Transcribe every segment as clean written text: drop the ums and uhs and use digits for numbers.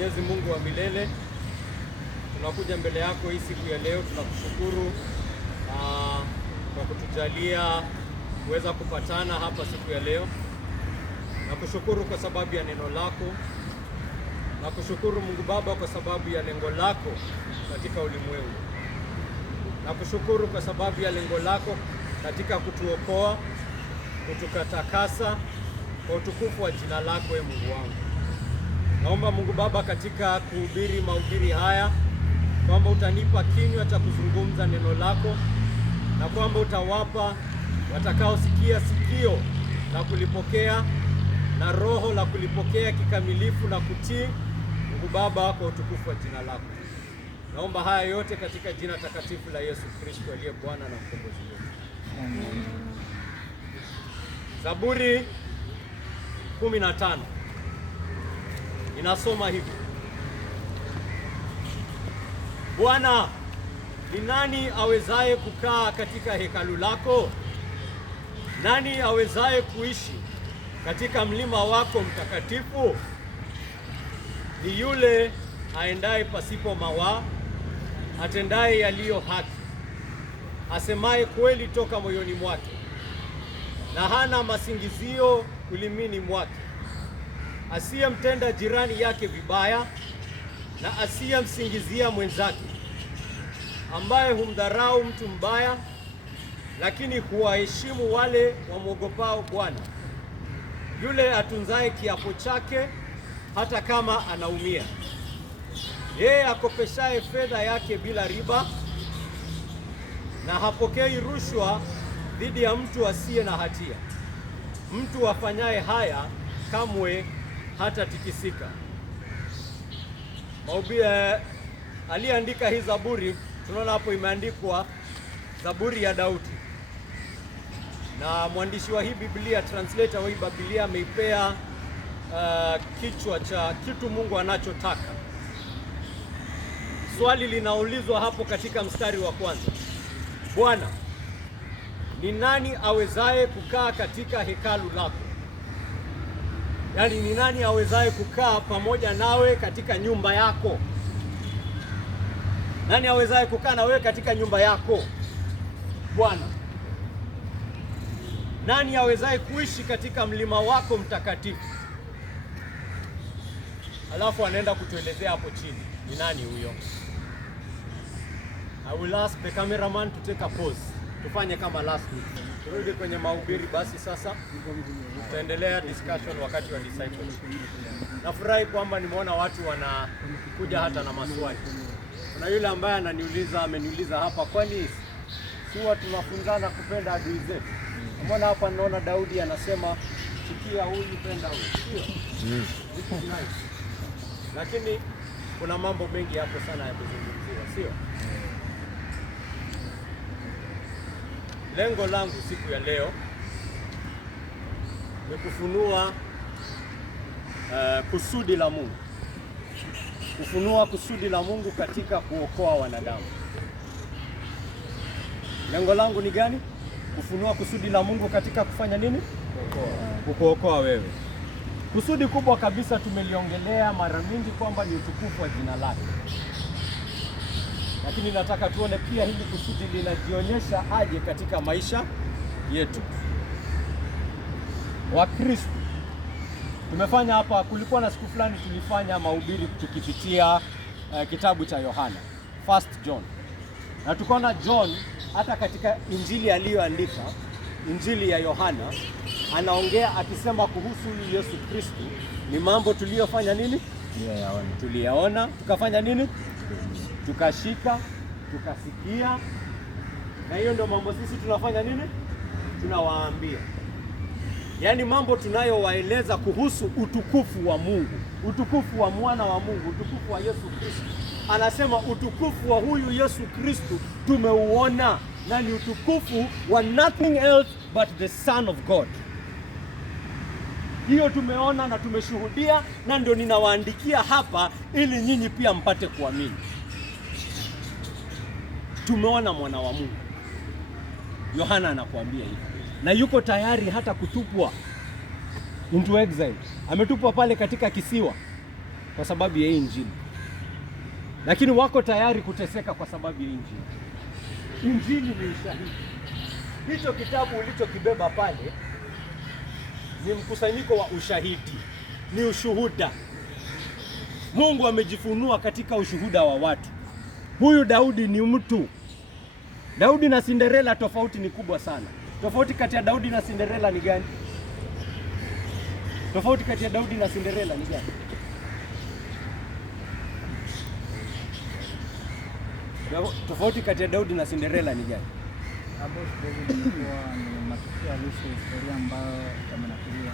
Mwenyezi Mungu wa milele, tunakuja mbele yako hii siku ya leo. Tunakushukuru kwa kutujalia kuweza kupatana hapa siku ya leo. Nakushukuru kwa sababu ya neno lako. Nakushukuru Mungu Baba kwa sababu ya lengo lako katika ulimwengu. Nakushukuru kwa sababu ya lengo lako katika kutuokoa, kutukatakasa kwa utukufu wa jina lako, Mungu wangu. Naomba Mungu Baba katika kuhubiri mahubiri haya kwamba utanipa kinywa cha kuzungumza neno lako, na kwamba utawapa watakaosikia sikio la kulipokea na roho la kulipokea kikamilifu na kutii, Mungu Baba, kwa utukufu wa jina lako. Naomba haya yote katika jina takatifu la Yesu Kristo aliye Bwana na mkombozi wetu. Amen. Zaburi 15 inasoma hivi: Bwana, ni nani awezaye kukaa katika hekalu lako? Nani awezaye kuishi katika mlima wako mtakatifu? Ni yule aendaye pasipo mawaa, atendaye yaliyo haki, asemaye kweli toka moyoni mwake, na hana masingizio ulimini mwake, asiyemtenda jirani yake vibaya, na asiyemsingizia mwenzake, ambaye humdharau mtu mbaya, lakini huwaheshimu wale wamwogopao Bwana, yule atunzaye kiapo chake hata kama anaumia, yeye akopeshaye fedha yake bila riba, na hapokei rushwa dhidi ya mtu asiye na hatia. Mtu afanyaye haya kamwe hatatikisika. Aliyeandika hii zaburi, tunaona hapo imeandikwa Zaburi ya Daudi, na mwandishi wa hii Biblia, translator wa hii Biblia, ameipea kichwa cha kitu Mungu anachotaka. Swali linaulizwa hapo katika mstari wa kwanza: Bwana, ni nani awezaye kukaa katika hekalu lako? Yaani, ni nani awezaye kukaa pamoja nawe katika nyumba yako? Nani awezaye kukaa na wewe katika nyumba yako, Bwana? Nani awezaye kuishi katika mlima wako mtakatifu? Alafu anaenda kutuelezea hapo chini ni nani huyo. I will ask the cameraman to take a pause. Tufanye kama last week. Turudi kwenye mahubiri basi sasa. Tutaendelea discussion wakati wa discipleship. Nafurahi kwamba nimeona watu wanakuja hata na maswali. Kuna yule ambaye ameniuliza hapa, kwani si watu tunafunzana kupenda adui zetu? Mbona hapa naona Daudi anasema chukia huyu, penda huyu. Sio? Nice. Lakini kuna mambo mengi hapo sana ya kuzungumziwa, sio? Lengo langu siku ya leo ni kufunua kusudi la Mungu. Kufunua kusudi la Mungu katika kuokoa wanadamu. Lengo langu ni gani? Kufunua kusudi la Mungu katika kufanya nini? Kukuokoa wewe. Kusudi kubwa kabisa tumeliongelea mara mingi kwamba ni utukufu wa jina lake. Lakini nataka tuone pia hili kusudi linajionyesha aje katika maisha yetu. Wakristo tumefanya hapa, kulikuwa na siku fulani tulifanya mahubiri tukipitia kitabu cha Yohana, 1 John. Na tukaona John hata katika injili aliyoandika, injili ya Yohana, anaongea akisema kuhusu Yesu Kristo ni mambo tuliyofanya nini? Tuliyaona, tukafanya nini? Tukashika, tukasikia. Na hiyo ndio mambo sisi tunafanya nini? Tunawaambia. Yaani mambo tunayowaeleza kuhusu utukufu wa Mungu, utukufu wa mwana wa Mungu, utukufu wa Yesu Kristo. Anasema utukufu wa huyu Yesu Kristo tumeuona, na ni utukufu wa nothing else but the Son of God. Hiyo tumeona na tumeshuhudia, na ndio ninawaandikia hapa ili nyinyi pia mpate kuamini. Tumeona mwana wa Mungu. Yohana anakuambia hivi, na yuko tayari hata kutupwa into exile. Ametupwa pale katika kisiwa kwa sababu ya Injili, lakini wako tayari kuteseka kwa sababu ya Injili. Injili ni ushahidi. Hicho kitabu ulichokibeba pale ni mkusanyiko wa ushahidi, ni ushuhuda. Mungu amejifunua katika ushuhuda wa watu. Huyu Daudi ni mtu. Daudi na Cinderella tofauti ni kubwa sana. Tofauti kati ya Daudi na Cinderella ni gani? Tofauti kati ya Daudi na Cinderella ni gani? Tofauti kati ya Daudi na Cinderella ni gani? Hapo Daudi ilikuwa ni matukio halisi ya historia ambayo yamenakiliwa.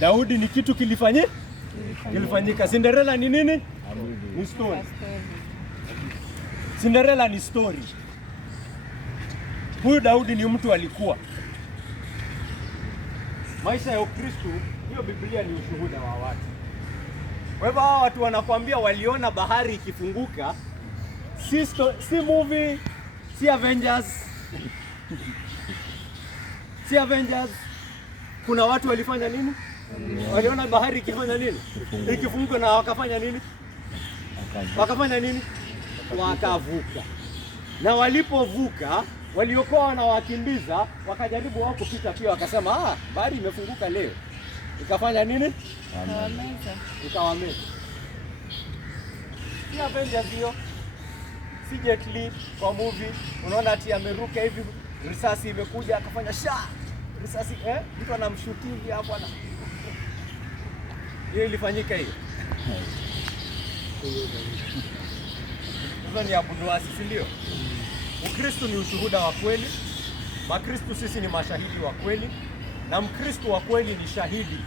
Daudi ni kitu kilifanyika. Cinderella ni nini? Ni story. Cinderella ni story. Huyu Daudi ni mtu alikuwa. Maisha ya Ukristo, hiyo Biblia ni ushuhuda wa watu. Kwa hivyo hawa watu wanakuambia waliona bahari ikifunguka, si movie, si Avengers. Si Avengers. Kuna watu walifanya nini? Waliona bahari ikifanya nini? Ikifunguka, na wakafanya nini? Wakafanya nini? Wakavuka. Na walipovuka, waliokuwa wanawakimbiza wakajaribu wao kupita pia, wakasema bahari imefunguka leo. Ikafanya nini? Ikawameza. Si Avengers hiyo. Si Jet Li kwa movie. Unaona ati ameruka hivi, risasi imekuja akafanya risasi mtu anamshuti hivi hapo ana. Hiyo ilifanyika hiyo. Hizo ni abuduasi, si ndio? Ukristo ni ushuhuda wa kweli. Makristo sisi ni mashahidi wa kweli, na Mkristo wa kweli ni shahidi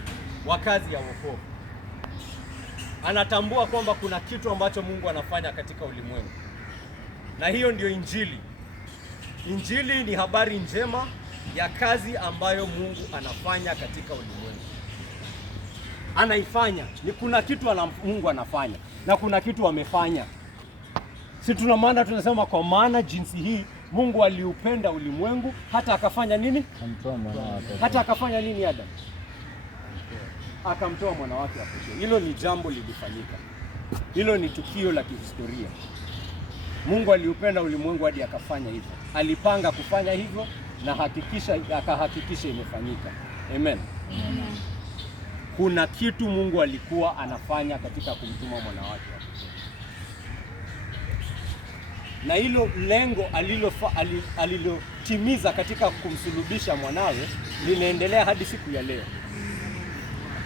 wa kazi ya wokovu. Anatambua kwamba kuna kitu ambacho Mungu anafanya katika ulimwengu, na hiyo ndio Injili. Injili ni habari njema ya kazi ambayo Mungu anafanya katika ulimwengu. Anaifanya, ni kuna kitu Mungu anafanya na kuna kitu amefanya. Si tuna maana tunasema kwa maana jinsi hii Mungu aliupenda ulimwengu hata akafanya nini? Hata akafanya nini Adam? Akamtoa mwana wake wa pekee. Hilo ni jambo lilifanyika. Hilo ni tukio la kihistoria. Mungu aliupenda ulimwengu hadi akafanya hivyo. Alipanga kufanya hivyo na akahakikisha imefanyika. Amen. Amen. Kuna kitu Mungu alikuwa anafanya katika kumtuma mwana wake wa pekee. Na hilo lengo alilotimiza katika kumsulubisha mwanawe linaendelea hadi siku ya leo.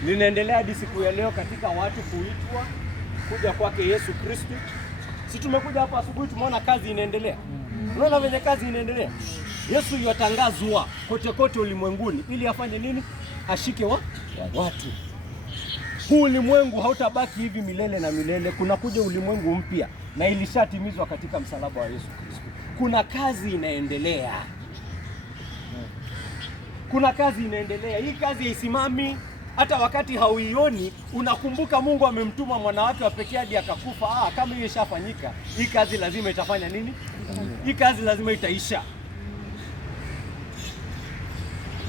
Linaendelea hadi siku ya leo katika watu kuitwa kuja kwake Yesu Kristo. Si tumekuja hapa asubuhi tumeona kazi inaendelea. Unaona venye kazi inaendelea. Yesu yatangazwa kote kote ulimwenguni ili afanye nini? Ashike watu. Huu ulimwengu hautabaki hivi milele na milele. Kuna kuja ulimwengu mpya na ilishatimizwa katika msalaba wa Yesu Kristo. Kuna kazi inaendelea. Kuna kazi inaendelea. Hii kazi haisimami. Hata wakati hauioni, unakumbuka Mungu amemtuma mwana wake wa pekee hadi akakufa. Kama hiyo ishafanyika, hii kazi lazima itafanya nini? Hii kazi lazima itaisha.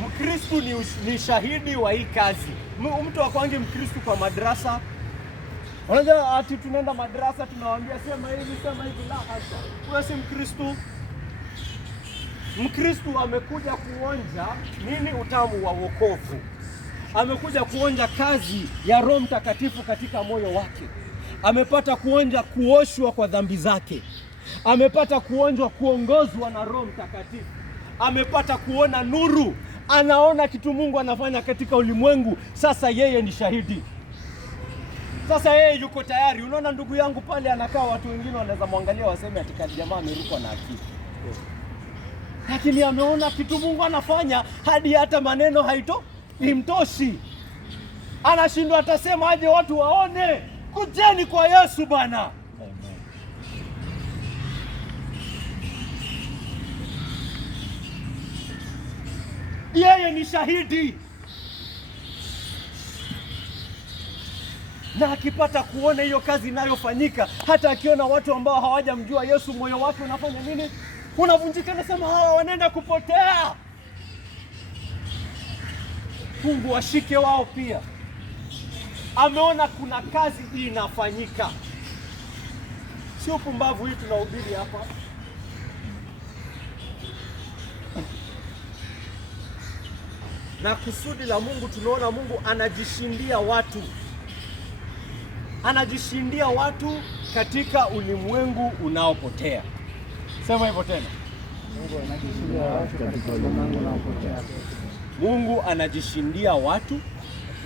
Mkristo ni shahidi wa hii kazi. Mtu akwange Mkristo kwa madrasa. Unajua ati tunaenda madrasa tunawaambia sema hivi la hasa. Wewe si Mkristo. Mkristo amekuja kuonja nini? Utamu wa wokovu. Amekuja kuonja kazi ya Roho Mtakatifu katika moyo wake. Amepata kuonja kuoshwa kwa dhambi zake. Amepata kuonjwa kuongozwa na Roho Mtakatifu. Amepata kuona nuru. Anaona kitu Mungu anafanya katika ulimwengu. Sasa yeye ni shahidi. Sasa yeye yuko tayari. Unaona ndugu yangu pale anakaa, watu wengine wanaweza muangalia waseme ati jamaa amerukwa na akili. Lakini ameona kitu Mungu anafanya hadi hata maneno imtoshi. Anashindwa atasema aje watu waone. Kujeni kwa Yesu bana. Yeye ni shahidi. Na akipata kuona hiyo kazi inayofanyika, hata akiona watu ambao hawajamjua Yesu, moyo wake unafanya nini? Unavunjika, nasema hawa wanaenda kupotea. Mungu washike wao pia. ameona kuna kazi inafanyika. Sio pumbavu hii tunahubiri hapa. Na kusudi la Mungu, tunaona Mungu anajishindia watu. Anajishindia watu katika ulimwengu unaopotea. Sema hivyo tena. Mungu anajishindia watu katika ulimwengu unaopotea. Mungu anajishindia watu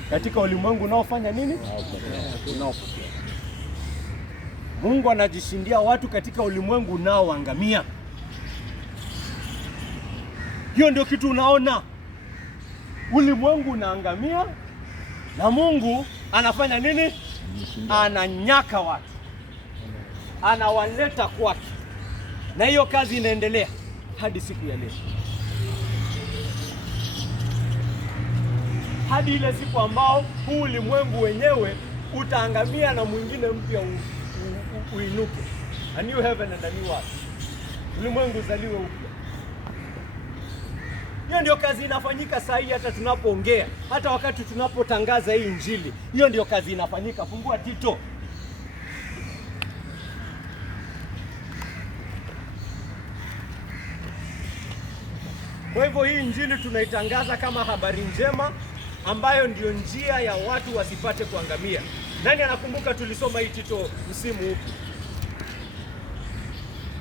katika ulimwengu unaofanya nini? Unaopotea. Mungu anajishindia watu katika ulimwengu unaoangamia. Hiyo ndio kitu unaona. Ulimwengu unaangamia na Mungu anafanya nini? Ananyaka watu, anawaleta kwake, na hiyo kazi inaendelea hadi siku ya leo, hadi ile siku ambao huu ulimwengu wenyewe utaangamia na mwingine mpya uinuke. A new heaven and a new earth. Ulimwengu uzaliwe upya. Hiyo ndio kazi inafanyika saa hii, hata tunapoongea, hata wakati tunapotangaza hii Injili. Hiyo ndio kazi inafanyika. Fungua Tito. Kwa hivyo hii Injili tunaitangaza kama habari njema ambayo ndio njia ya watu wasipate kuangamia. Nani anakumbuka tulisoma hii Tito msimu upi?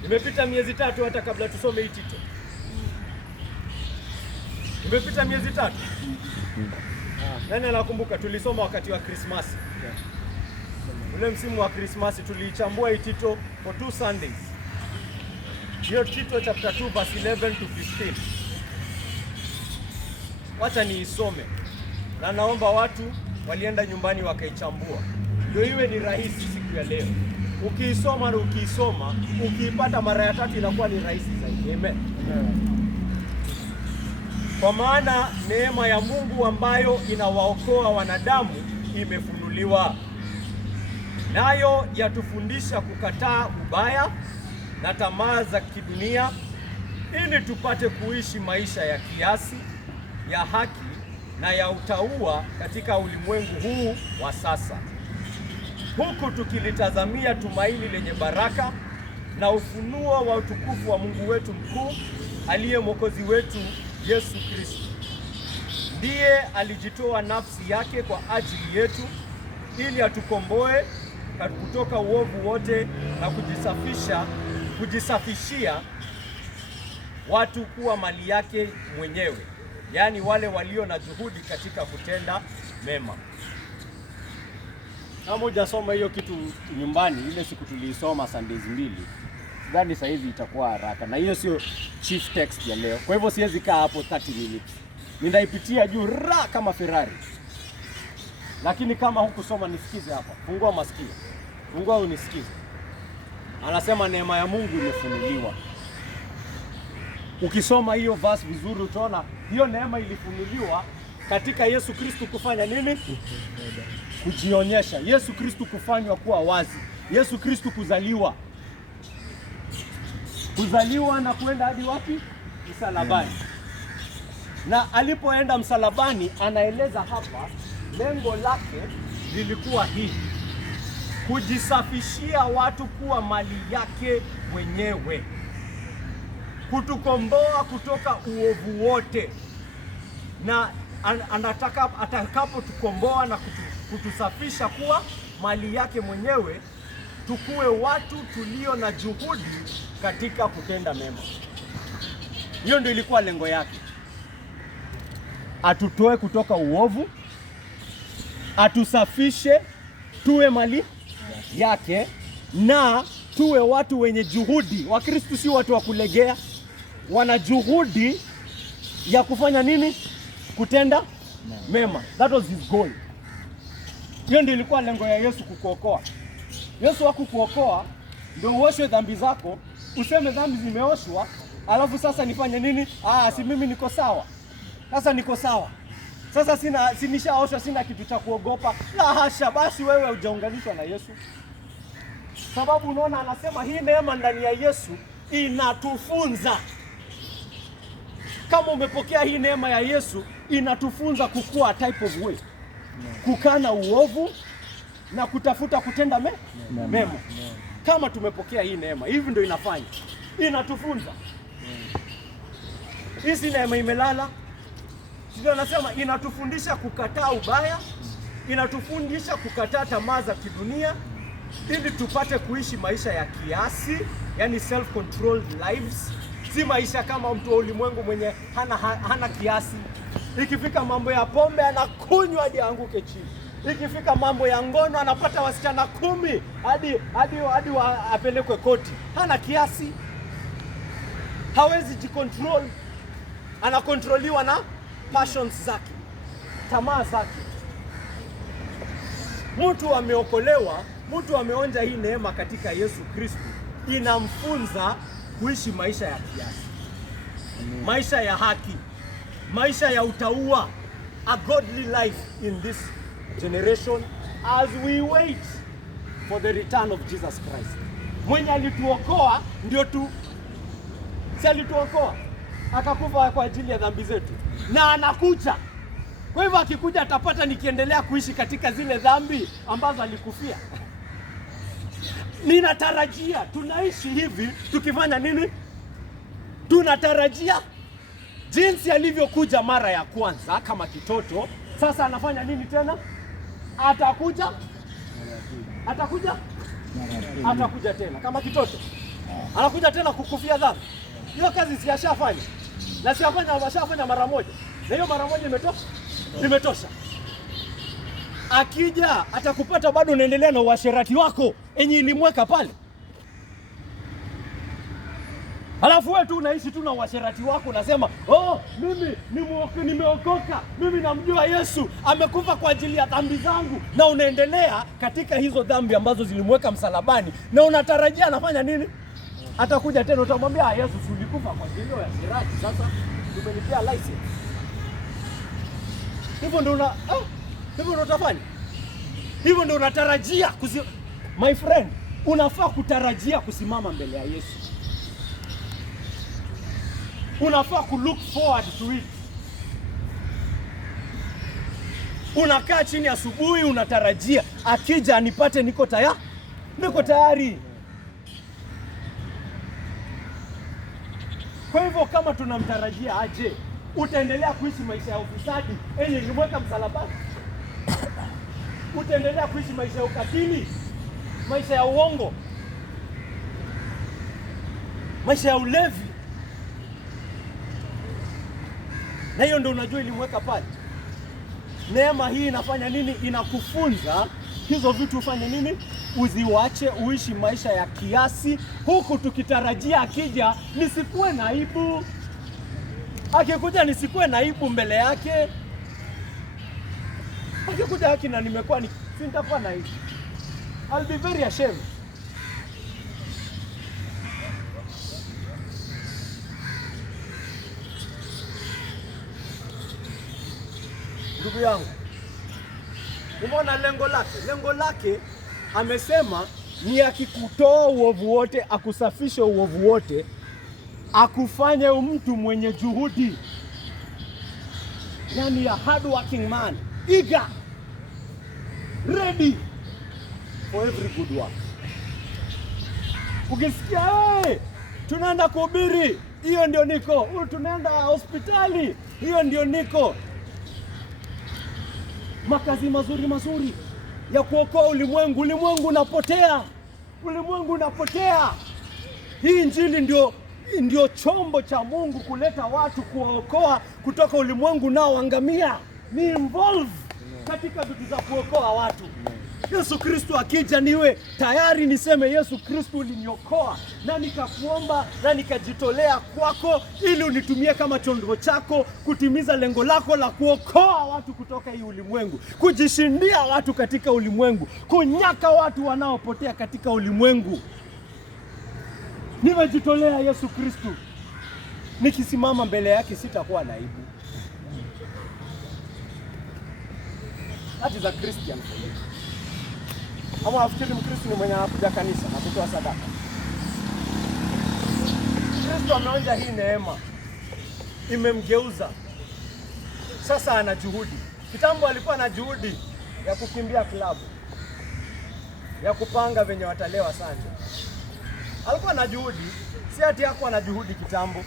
Imepita miezi 3 hata kabla tusome hii Tito. Imepita miezi 3. Nani anakumbuka tulisoma wakati wa Krismasi? Ule msimu wa Krismasi tulichambua hii Tito for 2 Sundays. Hiyo Tito chapter 2 verse 11 to 15. Wacha niisome. Na naomba watu walienda nyumbani wakaichambua. Ndio iwe ni rahisi siku ya leo. Ukiisoma na ukiipata mara ya 3 inakuwa ni rahisi zaidi. Amen. Kwa maana neema ya Mungu ambayo inawaokoa wanadamu imefunuliwa. Nayo yatufundisha kukataa ubaya na tamaa za kidunia, ili tupate kuishi maisha ya kiasi, ya haki na ya utauwa katika ulimwengu huu wa sasa, huku tukilitazamia tumaini lenye baraka na ufunuo wa utukufu wa Mungu wetu mkuu, aliye Mwokozi wetu Yesu Kristo. Ndiye alijitoa nafsi yake kwa ajili yetu ili atukomboe kutoka uovu wote na kujisafishia watu kuwa mali yake mwenyewe, yaani wale walio na juhudi katika kutenda mema. Kama hujasoma hiyo kitu nyumbani, ile siku tuliisoma Sundays 2, gani sasa hivi itakuwa haraka, na hiyo sio chief text ya leo. Kwa hivyo siwezi kaa hapo 30 minutes. Nitaipitia juu kama Ferrari. Lakini kama hukusoma nisikize hapa. Fungua masikio. Fungua unisikize. Anasema neema ya Mungu imefunuliwa. Ukisoma hiyo verse vizuri utaona hiyo neema ilifunuliwa katika Yesu Kristo kufanya nini? Kujionyesha. Yesu Kristo kufanywa kuwa wazi. Yesu Kristo kuzaliwa. Kuzaliwa na kwenda hadi wapi? Msalabani. Na alipoenda msalabani, anaeleza hapa lengo lake lilikuwa hii: kujisafishia watu kuwa mali yake mwenyewe, kutukomboa kutoka uovu wote, na anataka atakapotukomboa na kutusafisha kuwa mali yake mwenyewe, tukue watu tulio na juhudi katika kutenda mema. Hiyo ndio ilikuwa lengo yake. Atutoe kutoka uovu, atusafishe tuwe mali yake, na tuwe watu wenye juhudi. Wakristo si watu wa kulegea, wana juhudi ya kufanya nini? Kutenda mema. That was his goal. Hiyo ndio ilikuwa lengo ya Yesu, kukuokoa. Yesu hakukuokoa ndio uoshwe dhambi zako, useme dhambi zimeoshwa, alafu sasa nifanye nini? Si mimi niko sawa. Sasa niko sawa. Sasa sinishaoshwa, sina kitu cha kuogopa. La hasha, basi wewe hujaunganishwa na Yesu. Sababu unaona anasema hii neema ndani ya Yesu inatufunza. Kama umepokea hii neema ya Yesu, inatufunza kukua type of way. kukana uovu na kutafuta kutenda mema. Kama tumepokea hii neema, hivi ndio inafanya, inatufunza. Hizi neema imelala, sio? Nasema inatufundisha kukataa ubaya, inatufundisha kukataa tamaa za kidunia, ili tupate kuishi maisha ya kiasi, yani self controlled lives. Si maisha kama mtu wa ulimwengu mwenye hana kiasi. Ikifika mambo ya pombe anakunywa hadi aanguke chini. Ikifika mambo ya ngono anapata wasichana 10 hadi apelekwe koti. Hana kiasi, hawezi jicontrol, anakontroliwa na passions zake, tamaa zake. Mtu ameokolewa, mtu ameonja hii neema katika Yesu Kristo, inamfunza kuishi maisha ya kiasi, maisha ya haki, maisha ya utauwa, a godly life in this generation as we wait for the return of Jesus Christ. Mwenye alituokoa ndio si alituokoa akakufa kwa ajili ya dhambi zetu, na anakuja. Kwa hivyo akikuja atapata nikiendelea kuishi katika zile dhambi ambazo alikufia. Ninatarajia tunaishi hivi tukifanya nini? Tunatarajia jinsi alivyokuja mara ya kwanza kama kitoto, sasa anafanya nini tena? Atakuja tena kama kitoto. Anakuja tena kukufia dhambi. Hiyo kazi si ashafanya. Na si ashafanya mara moja. Na hiyo mara moja imetosha. Akija atakupata bado unaendelea na uasherati wako enye ilimweka pale. Halafu wewe tu unaishi tu na uasherati wako, unasema, "Oh, mimi nimeokoka. Mimi namjua Yesu, amekufa kwa ajili ya dhambi zangu." Na unaendelea katika hizo dhambi ambazo zilimweka msalabani, na unatarajia anafanya nini? Atakuja tena, utamwambia, "Yesu, ulikufa kwa ajili ya uasherati. Sasa tumelipia license." Hivyo ndio utafanya. Hivyo ndio unatarajia My friend, unafaa kutarajia kusimama mbele ya Yesu. Unafaa look forward to it. Unakaa chini asubuhi unatarajia akija anipate niko tayari. Kwa hivyo kama tunamtarajia aje, utaendelea kuishi maisha ya ufisadi yenye ilimweka msalabani? Utaendelea kuishi maisha ya ukatili, maisha ya uongo, maisha ya ulevi? Na hiyo ndio unajua ilimweka pale. Neema hii inafanya nini? Inakufunza hizo vitu ufanye nini? Uziwache, uishi maisha ya kiasi, huku tukitarajia akija nisikuwe na aibu. Akikuja nisikuwe na aibu mbele yake. Akikuja haki na nimekuwa sitakuwa na aibu. I'll be very ashamed. Ndugu yangu, umeona lengo lake amesema ni akikutoa uovu wote, akusafishe uovu wote, akufanye mtu mwenye juhudi, yani a hard working man, eager, ready for every good work. Ukisikia tunaenda kuhubiri, hiyo ndio niko. Tunaenda hospitali, hiyo ndio niko. Makazi mazuri ya kuokoa ulimwengu. Ulimwengu unapotea. Hii injili ndio chombo cha Mungu kuleta watu, kuwaokoa kutoka ulimwengu nao angamia. Ni involve katika vitu za kuokoa watu. Yesu Kristo akija niwe tayari niseme, Yesu Kristo uliniokoa na nikakuomba na nikajitolea kwako ili unitumie kama chombo chako kutimiza lengo lako la kuokoa watu kutoka hii ulimwengu, kujishindia watu katika ulimwengu, kunyaka watu wanaopotea katika ulimwengu. Nimejitolea Yesu Kristo. Nikisimama mbele yake sitakuwa na aibu. That is a Christian faith. Ama afikiri Mkristo ni mwenye anakuja kanisa na kutoa sadaka. Kristo ameonja hii neema, imemgeuza. Sasa ana juhudi. Kitambo alikuwa na juhudi ya kukimbia klabu, ya kupanga venye watalewa sana. Alikuwa na juhudi, si ati hakuwa na juhudi kitambo,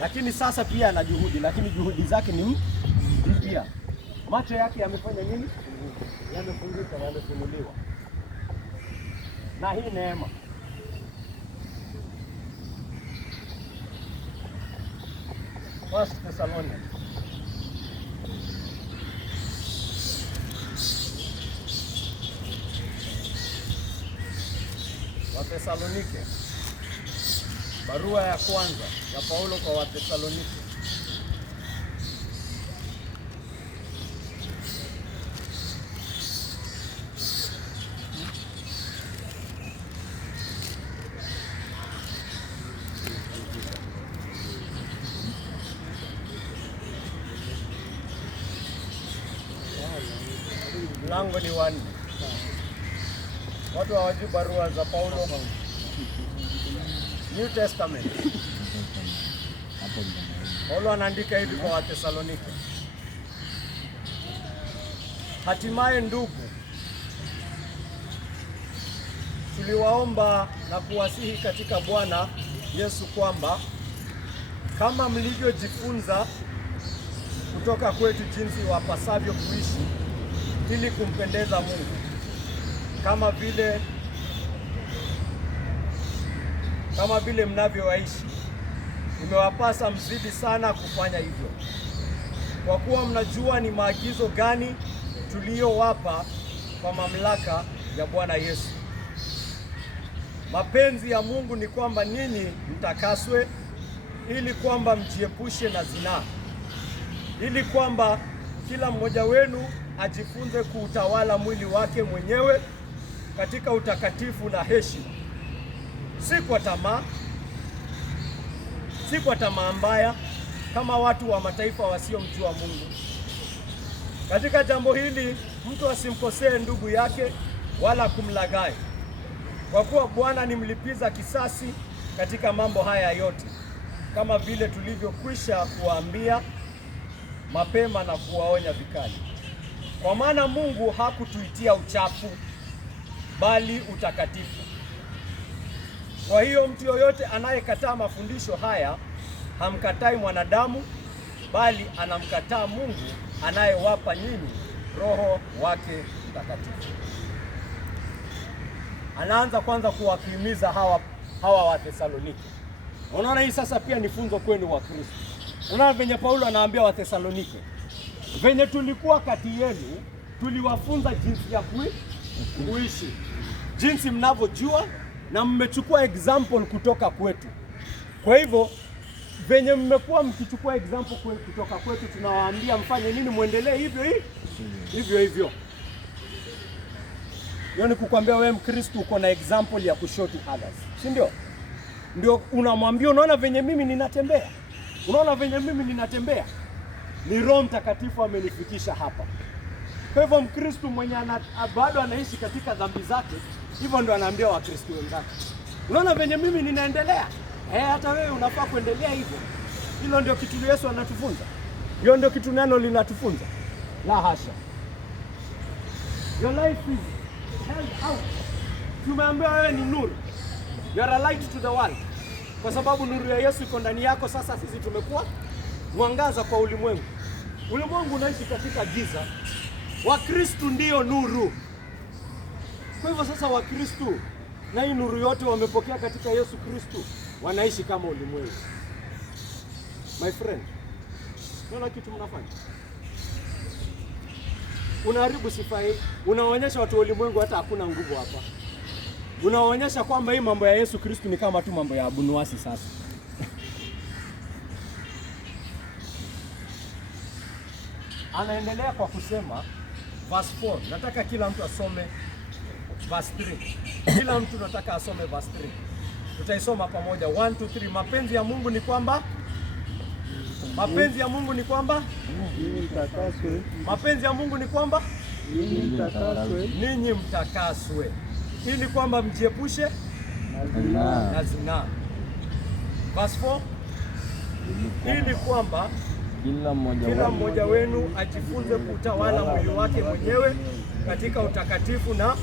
lakini sasa pia ana juhudi, lakini juhudi zake ni mpya. Macho yake yamefanya nini? Yamefunguka, yamefunuliwa na hii neema. First Thessalonians Wathesalonike, barua ya kwanza ya Paulo kwa Wathesalonike. Mlango ni 4. Watu hawajui barua za Paulo. New Testament. Paulo anaandika hivi kwa Wathesalonike: hatimaye ndugu, tuliwaomba na kuwasihi katika Bwana Yesu kwamba kama mlivyojifunza kutoka kwetu jinsi wapasavyo kuishi ili kumpendeza Mungu, kama vile mnavyowaishi, imewapasa mzidi sana kufanya hivyo, kwa kuwa mnajua ni maagizo gani tuliyowapa kwa mamlaka ya Bwana Yesu. Mapenzi ya Mungu ni kwamba ninyi mtakaswe, ili kwamba mjiepushe na zinaa, ili kwamba kila mmoja wenu ajifunze kuutawala mwili wake mwenyewe katika utakatifu na heshima, si kwa tamaa mbaya, kama watu wa mataifa wasiomjua Mungu. Katika jambo hili mtu asimkosee ndugu yake wala kumlaghai, kwa kuwa Bwana ni mlipiza kisasi katika mambo haya yote, kama vile tulivyokwisha kuwaambia mapema na kuwaonya vikali. Kwa maana Mungu hakutuitia uchafu, bali utakatifu. Kwa hiyo mtu yoyote anayekataa mafundisho haya hamkatai mwanadamu, bali anamkataa Mungu anayewapa nyinyi Roho wake Mtakatifu. Anaanza kwanza kuwahimiza hawa Wathesalonike. Unaona, hii sasa pia ni funzo kwenu wa Kristo. Unaona venye Paulo anaambia Wathesalonike, venye tulikuwa kati yenu tuliwafunza jinsi ya kuishi, jinsi mnavyojua, na mmechukua example kutoka kwetu. Kwa hivyo venye mmekuwa mkichukua example kutoka kwetu, tunawaambia mfanye nini? Muendelee hivyo. Hiyo ni kukwambia wewe Mkristo uko na example ya kushow to others, si ndio? Ndio unamwambia, unaona venye mimi ninatembea, ni Roho Mtakatifu amenifikisha hapa. Kwa hivyo Mkristo mwenye bado anaishi katika dhambi zake, hivyo ndio anaambia Wakristo wenzake, unaona venye mimi ninaendelea, hata wewe unafaa kuendelea hivyo. Hilo ndio kitu Yesu anatufunza, hiyo ndio kitu neno linatufunza. La hasha, your life is held out. Tumeambiwa wewe ni nuru, you are a light to the world. Kwa sababu nuru ya Yesu iko ndani yako. Sasa sisi tumekuwa mwangaza kwa ulimwengu. Ulimwengu unaishi katika giza, Wakristo ndio nuru. Kwa hivyo sasa Wakristo na hii nuru yote wamepokea katika Yesu Kristo, wanaishi kama ulimwengu. My friend, unaona kitu mnafanya? Unaharibu sifa hii, unaonyesha watu wa ulimwengu hata hakuna nguvu hapa. Unaonyesha kwamba hii mambo ya Yesu Kristo ni kama tu mambo ya abunuwasi. Sasa anaendelea kwa kusema verse 4. Nataka kila mtu asome verse 3. Kila mtu nataka asome verse 3. Tutaisoma pamoja 1 2 3. Mapenzi ya Mungu ni kwamba ninyi mtakaswe, ili kwamba mjiepushe na zinaa. Verse 4, ili kwamba kila mmoja wenu ajifunze kutawala mwili wake mwenyewe katika utakatifu na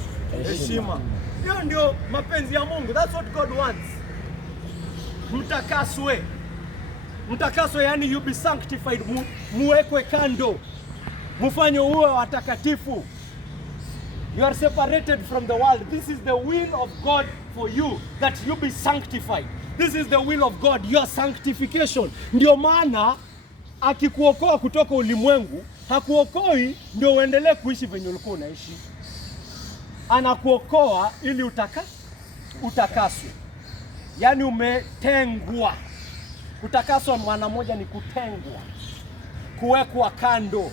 heshima. Hiyo ndio mapenzi ya Mungu. That's what God wants. Mtakaswe, yani you be sanctified, muwekwe kando, mufanye uwe watakatifu. You are separated from the world. This is the will of God for you, that you be sanctified. This is the will of God, your sanctification. Ndio maana akikuokoa kutoka ulimwengu, hakuokoi ndio uendelee kuishi venye ulikuwa unaishi. Anakuokoa ili utakaswe. Yaani umetengwa. Kutakaswa maana moja ni kutengwa, kuwekwa kando.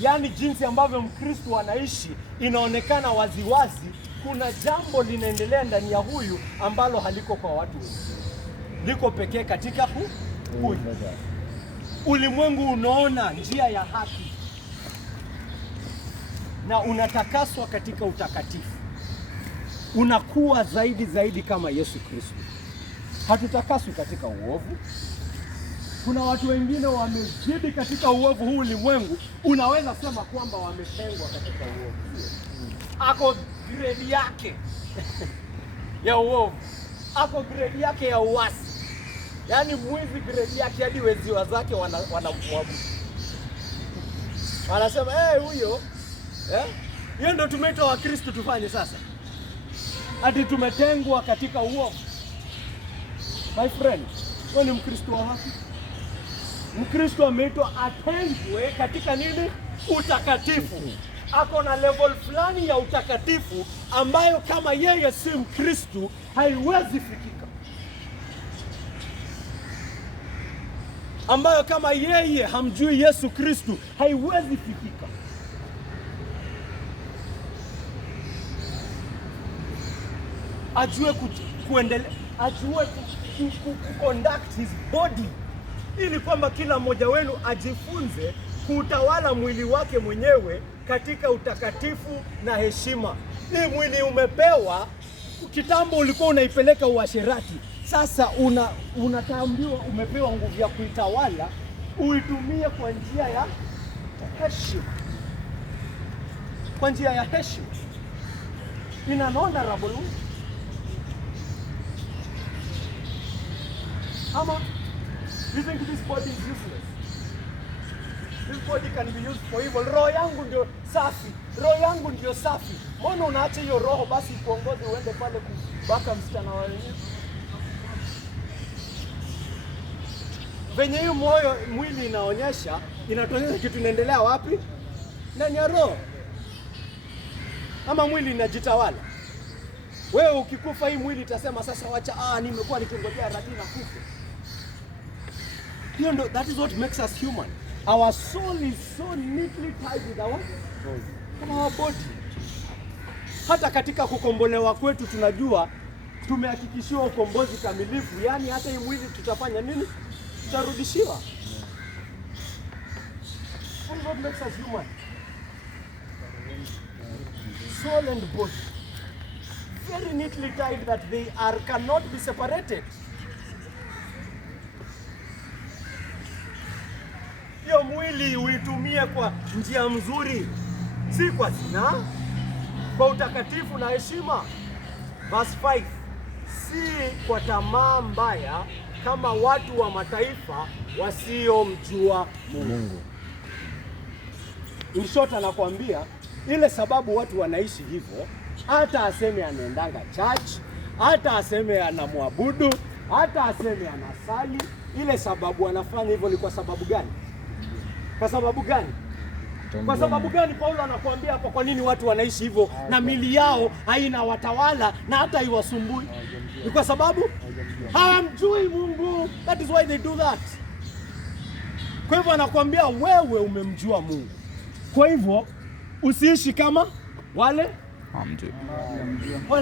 Yaani jinsi ambavyo Mkristo anaishi inaonekana waziwazi, kuna jambo linaendelea ndani ya huyu ambalo haliko kwa watu wengine. Liko pekee katika huyu. Ulimwengu unaona njia ya haki na unatakaswa katika utakatifu. Unakuwa zaidi kama Yesu Kristo. Hatutakaswi katika uovu. Kuna watu wengine wamezidi katika uovu huu ulimwengu, unaweza sema kwamba wametengwa katika uovu. Ako grade yake ya uovu, ako grade yake ya uasi. Yaani mwizi grade yake hadi wezi wazake wanamwabudu. Wanasema huyo hiyo ndio tumeitwa wa Kristo tufanye sasa. Hadi tumetengwa katika uovu. My friend, wewe ni Mkristo wa wapi? Mkristo ameitwa atengwe katika nini? Utakatifu. Ako na level fulani ya utakatifu ambayo kama yeye si Mkristo haiwezi fikika. Ambayo kama yeye hamjui Yesu Kristo haiwezi fikika. Ajue kuendelea, ajue conduct his body, ili kwamba kila mmoja wenu ajifunze kutawala mwili wake mwenyewe katika utakatifu na heshima. Hii mwili umepewa, kitambo ulikuwa unaipeleka uasherati. Sasa unatambiwa umepewa nguvu ya kuitawala, uitumie kwa njia ya heshima. Kwa njia ya heshima. In an honorable way. Ama you think this body is useless? This body can be used for evil. Roho yangu ndio safi. Roho yangu ndio safi. Mbona unaacha hiyo roho basi kuongoze uende pale kubaka msichana wa wenyewe? Venye hiyo mwili inaonyesha, inatuonyesha kitu inaendelea wapi? Ndani ya roho. Ama mwili inajitawala. Wewe ukikufa hii mwili itasema sasa wacha nimekuwa nikingojea radhi na kufa. You know, that is what makes us human. Our soul is so neatly tied with our body. Hata katika kukombolewa kwetu tunajua tumehakikishiwa ukombozi kamilifu. Yaani hata hii mwili tutafanya nini? Tutarudishiwa. That is what makes us human. Soul and body. Very neatly tied that they cannot be separated. Hiyo mwili uitumie kwa njia mzuri, si kwa zina, kwa utakatifu na heshima. Verse 5, si kwa tamaa mbaya kama watu wa mataifa wasiomjua Mungu. In short anakuambia ile sababu watu wanaishi hivyo, hata aseme anaendanga church, hata aseme anamwabudu, hata aseme anasali, ile sababu anafanya hivyo ni kwa sababu gani? Kwa sababu gani? Kwa sababu gani Paulo anakuambia hapa kwa nini watu wanaishi hivyo na mili yao haina watawala na hata iwasumbui? Ni kwa sababu hawamjui Mungu. That is why they do that. Kwa hivyo anakuambia wewe umemjua Mungu. Kwa hivyo usiishi kama wale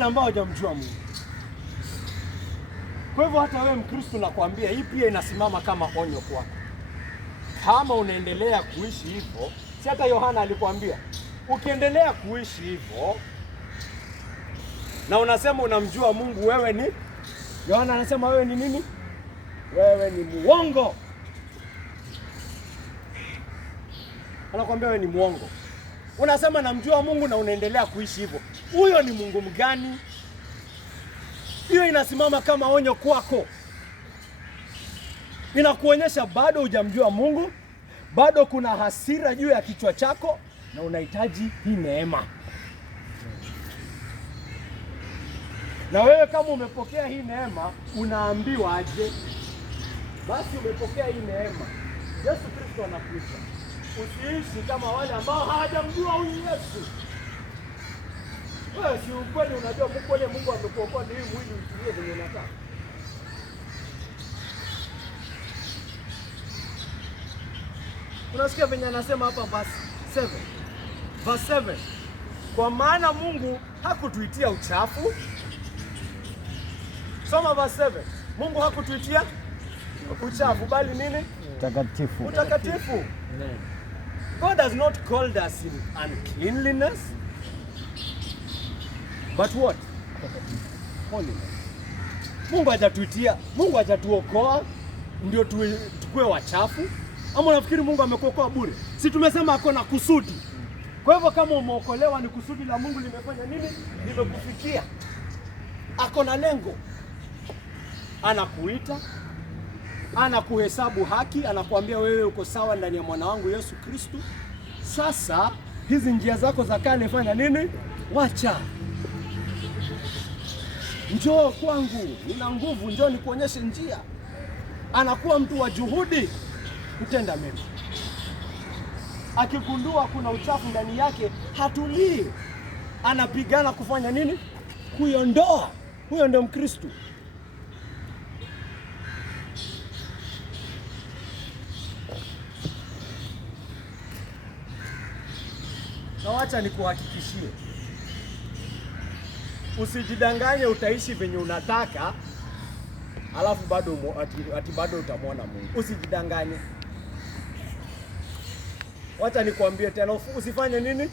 ambao hawajamjua Mungu. Kwa hivyo hata wewe Mkristo nakwambia hii pia inasimama kama onyo kwako. Kama unaendelea kuishi hivyo, si hata Yohana alikwambia, ukiendelea kuishi hivyo na unasema unamjua Mungu, wewe ni Yohana anasema wewe ni nini? Wewe ni muongo. anakuambia wewe ni mwongo. Unasema namjua Mungu na unaendelea kuishi hivyo. Huyo ni Mungu mgani? Hiyo inasimama kama onyo kwako. Inakuonyesha bado hujamjua Mungu, bado kuna hasira juu ya kichwa chako na unahitaji hii neema. Na wewe kama umepokea hii neema, unaambiwa aje? Basi umepokea hii neema. Yesu Kristo anakuita. Usiishi kama wale ambao hawajamjua huyu Yesu. Wewe si ukweli unajua Mungu amekuokoa ni hii mwili utumie venye unataka. Unasikia venye anasema hapa verse 7. Kwa maana Mungu hakutuitia uchafu. Soma verse 7. Mungu hakutuitia uchafu bali nini? Utakatifu. Utakatifu. God has not called us in uncleanliness, but what? Holiness. Mungu hajatuokoa ndio tukue wachafu. Ama unafikiri Mungu amekuokoa bure? Si tumesema ako na kusudi. Kwa hivyo kama umeokolewa ni kusudi la Mungu limefanya nini? Limekufikia. Ako na lengo. Anakuita, anakuhesabu haki, anakuambia wewe uko sawa ndani ya mwana wangu Yesu Kristo. Sasa hizi njia zako za kale fanya nini? Wacha. Njoo kwangu, nina nguvu, njoo nikuonyeshe njia. Anakuwa mtu wa juhudi kutenda mema. Akigundua kuna uchafu ndani yake, hatulii. Anapigana kufanya nini? Kuiondoa. Huyo ndio Mkristo. Na wacha nikuhakikishie, usijidanganye utaishi venye unataka alafu bado bado utamwona Mungu. Usijidanganye. Wacha nikwambie tena, usifanye nini?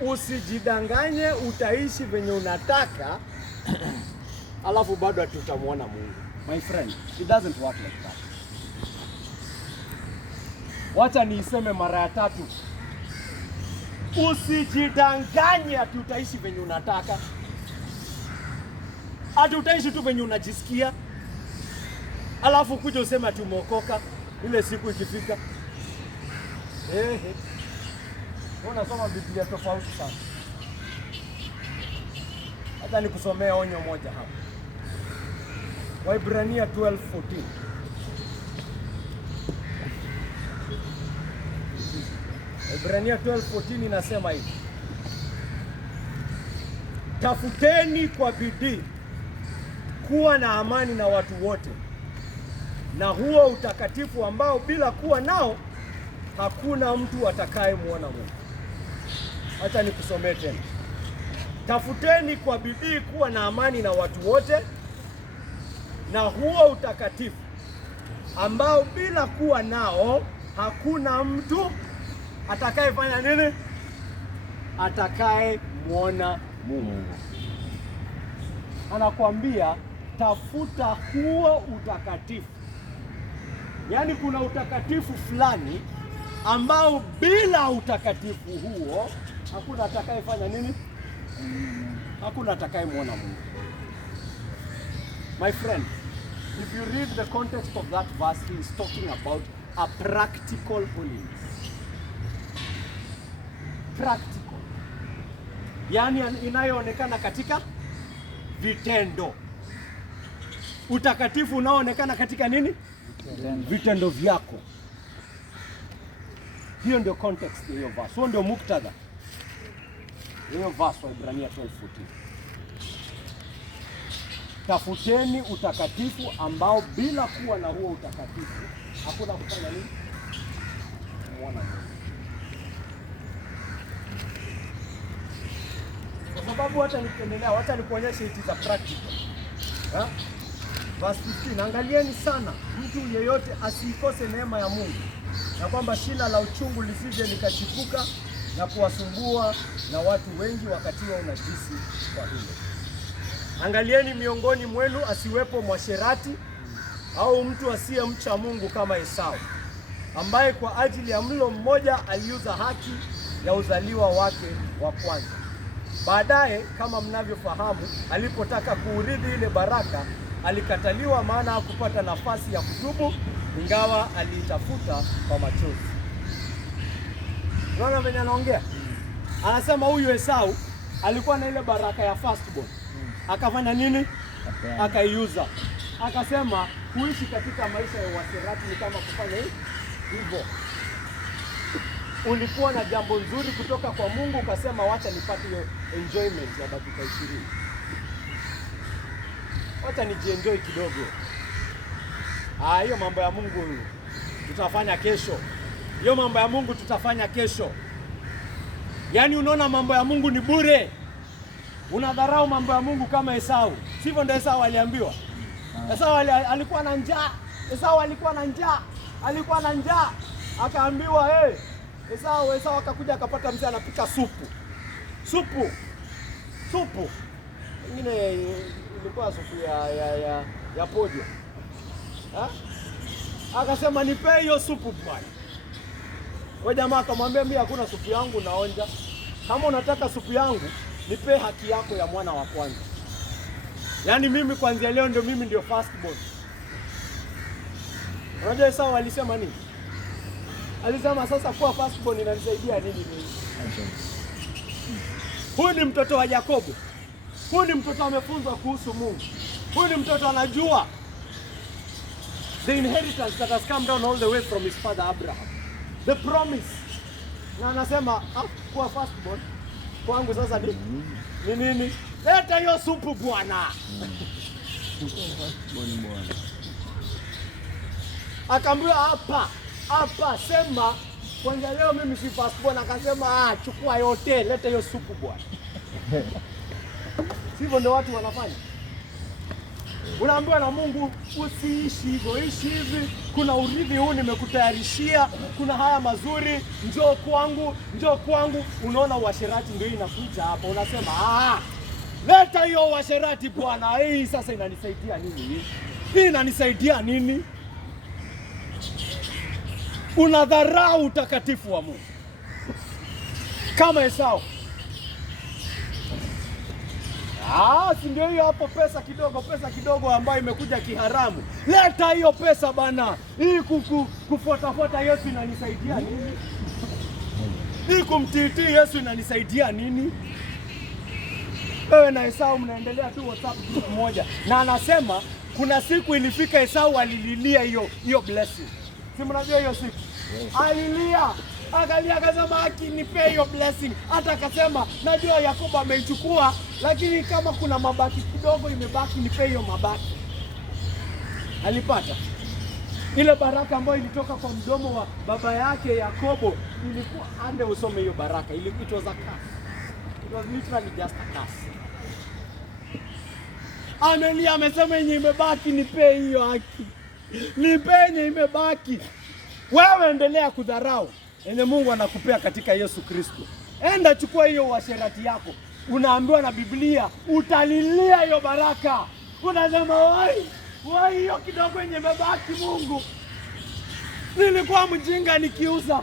Usijidanganye utaishi venye unataka alafu bado utamwona Mungu. My friend, it doesn't work like that. Wacha niiseme mara ya tatu. Usijidanganye ati utaishi venye unataka. Ati utaishi tu venye unajisikia. Alafu kuja useme ati umeokoka ile siku ikifika. Unasoma Biblia tofauti sana. Hata nikusomea onyo moja hapa. Waebrania 12:14. Waebrania 12:14 inasema hivi. Tafuteni kwa bidii kuwa na amani na watu wote, na huo utakatifu ambao bila kuwa nao hakuna mtu atakayemwona Mungu. Acha nikusomee tena. Tafuteni kwa bidii kuwa na amani na watu wote, na huo utakatifu ambao bila kuwa nao hakuna mtu atakayefanya nini? Atakayemwona Mungu. Anakuambia tafuta huo utakatifu. Yaani kuna utakatifu fulani ambao bila utakatifu huo hakuna atakayefanya nini? Hakuna atakayemwona Mungu. My friend, if you read the context of that verse, he is talking about a practical holiness. Practical. Yaani inayoonekana katika vitendo. Utakatifu unaoonekana katika nini? Vitendo vyako. Hiyo ndio context ya hiyo verse. Hiyo ndio muktadha. Hiyo verse wa Ibrania 12:14. Tafuteni utakatifu ambao bila kuwa na huo utakatifu hakuna kufanya nini? Muona Mungu. Kwa sababu hata nikiendelea, hata nikuonyeshe it is a practical. Verse 15, angalieni sana mtu yeyote asiikose neema ya Mungu, na kwamba shina la uchungu lisije likachipuka na kuwasumbua na watu wengi wakati wa unajisi kwa hilo. Angalieni miongoni mwenu asiwepo mwasherati au mtu asiyemcha Mungu kama Esau, ambaye kwa ajili ya mlo mmoja aliuza haki ya uzaliwa wake wa kwanza. Baadaye, kama mnavyofahamu, alipotaka kuurithi ile baraka alikataliwa, maana hakupata nafasi ya kutubu, ingawa aliitafuta kwa machozi. Unaona venye anaongea? Anasema huyu Esau alikuwa na ile baraka ya firstborn. Akafanya nini? Akaiuza. Akasema kuishi katika maisha ya uasherati ni kama kufanya hivyo. Ulikuwa na jambo nzuri kutoka kwa Mungu, ukasema wacha nipate hiyo enjoyment ya dakika 20. Wacha nijienjoy kidogo. Hiyo mambo ya Mungu tutafanya kesho. Hiyo mambo ya Mungu tutafanya kesho. Yaani unaona mambo ya Mungu ni bure. Unadharau mambo ya Mungu kama Esau. Sivyo ndio Esau aliambiwa? Esau alikuwa na njaa. Esau alikuwa na njaa. Alikuwa na njaa. Akaambiwa, Esau akakuja akapata mzee anapika supu. Supu. Ingine ilikuwa supu ya pojo. Akasema nipe hiyo supu bwana. Kwa jamaa akamwambia mimi hakuna supu yangu naonja. Kama unataka supu yangu, nipe haki yako ya mwana wa kwanza. Yaani mimi kuanzia leo ndio firstborn. Unajua Esau alisema nini? Alisema sasa kuwa firstborn inanisaidia nini mimi? Huyu ni mtoto wa Yakobo. Huyu ni mtoto amefunzwa kuhusu Mungu. Huyu ni mtoto anajua the inheritance that has come down all the way from his father Abraham. The promise. Na anasema kuwa firstborn kwangu sasa ni nini? Leta hiyo supu bwana. Akaambiwa hapa sema kwanza leo mimi si firstborn. Akasema chukua yote, leta hiyo supu bwana. Sivyo ndio watu wanafanya. Unaambiwa na Mungu usiishi hivyo, ishi hivi. Kuna urithi huu nimekutayarishia, kuna haya mazuri, njoo kwangu. Unaona uasherati ndio inakuja hapa. Unasema leta hiyo uasherati bwana. Hii sasa inanisaidia nini? Hii inanisaidia nini? Unadharau utakatifu wa Mungu kama Esau. Si ndio hiyo hapo, pesa kidogo ambayo imekuja kiharamu. Leta hiyo pesa bana. Hii kufuata Yesu inanisaidia nini? Hii kumtii Yesu inanisaidia nini? Wewe na Esau mnaendelea tu WhatsApp group moja. Na anasema kuna siku ilifika Esau alililia hiyo blessing. Si mnajua hiyo siku? Alilia. Akasema akinipe hiyo blessing. Hata akasema najua Yakobo ameichukua, lakini kama kuna mabaki kidogo imebaki nipe hiyo mabaki. Alipata ile baraka ambayo ilitoka kwa mdomo wa baba yake Yakobo. Ilikuwa ande usome hiyo baraka. It was a curse. It was literally just a curse. Amelia, amesema yenye imebaki nipe hiyo haki. Nipe yenye imebaki. Wewe endelea kudharau yenye Mungu anakupea katika Yesu Kristo. Enda chukua hiyo uasherati yako. Unaambiwa na Biblia utalilia hiyo baraka. Unasema wai hiyo kidogo yenye imebaki Mungu. Nilikuwa mjinga nikiuza.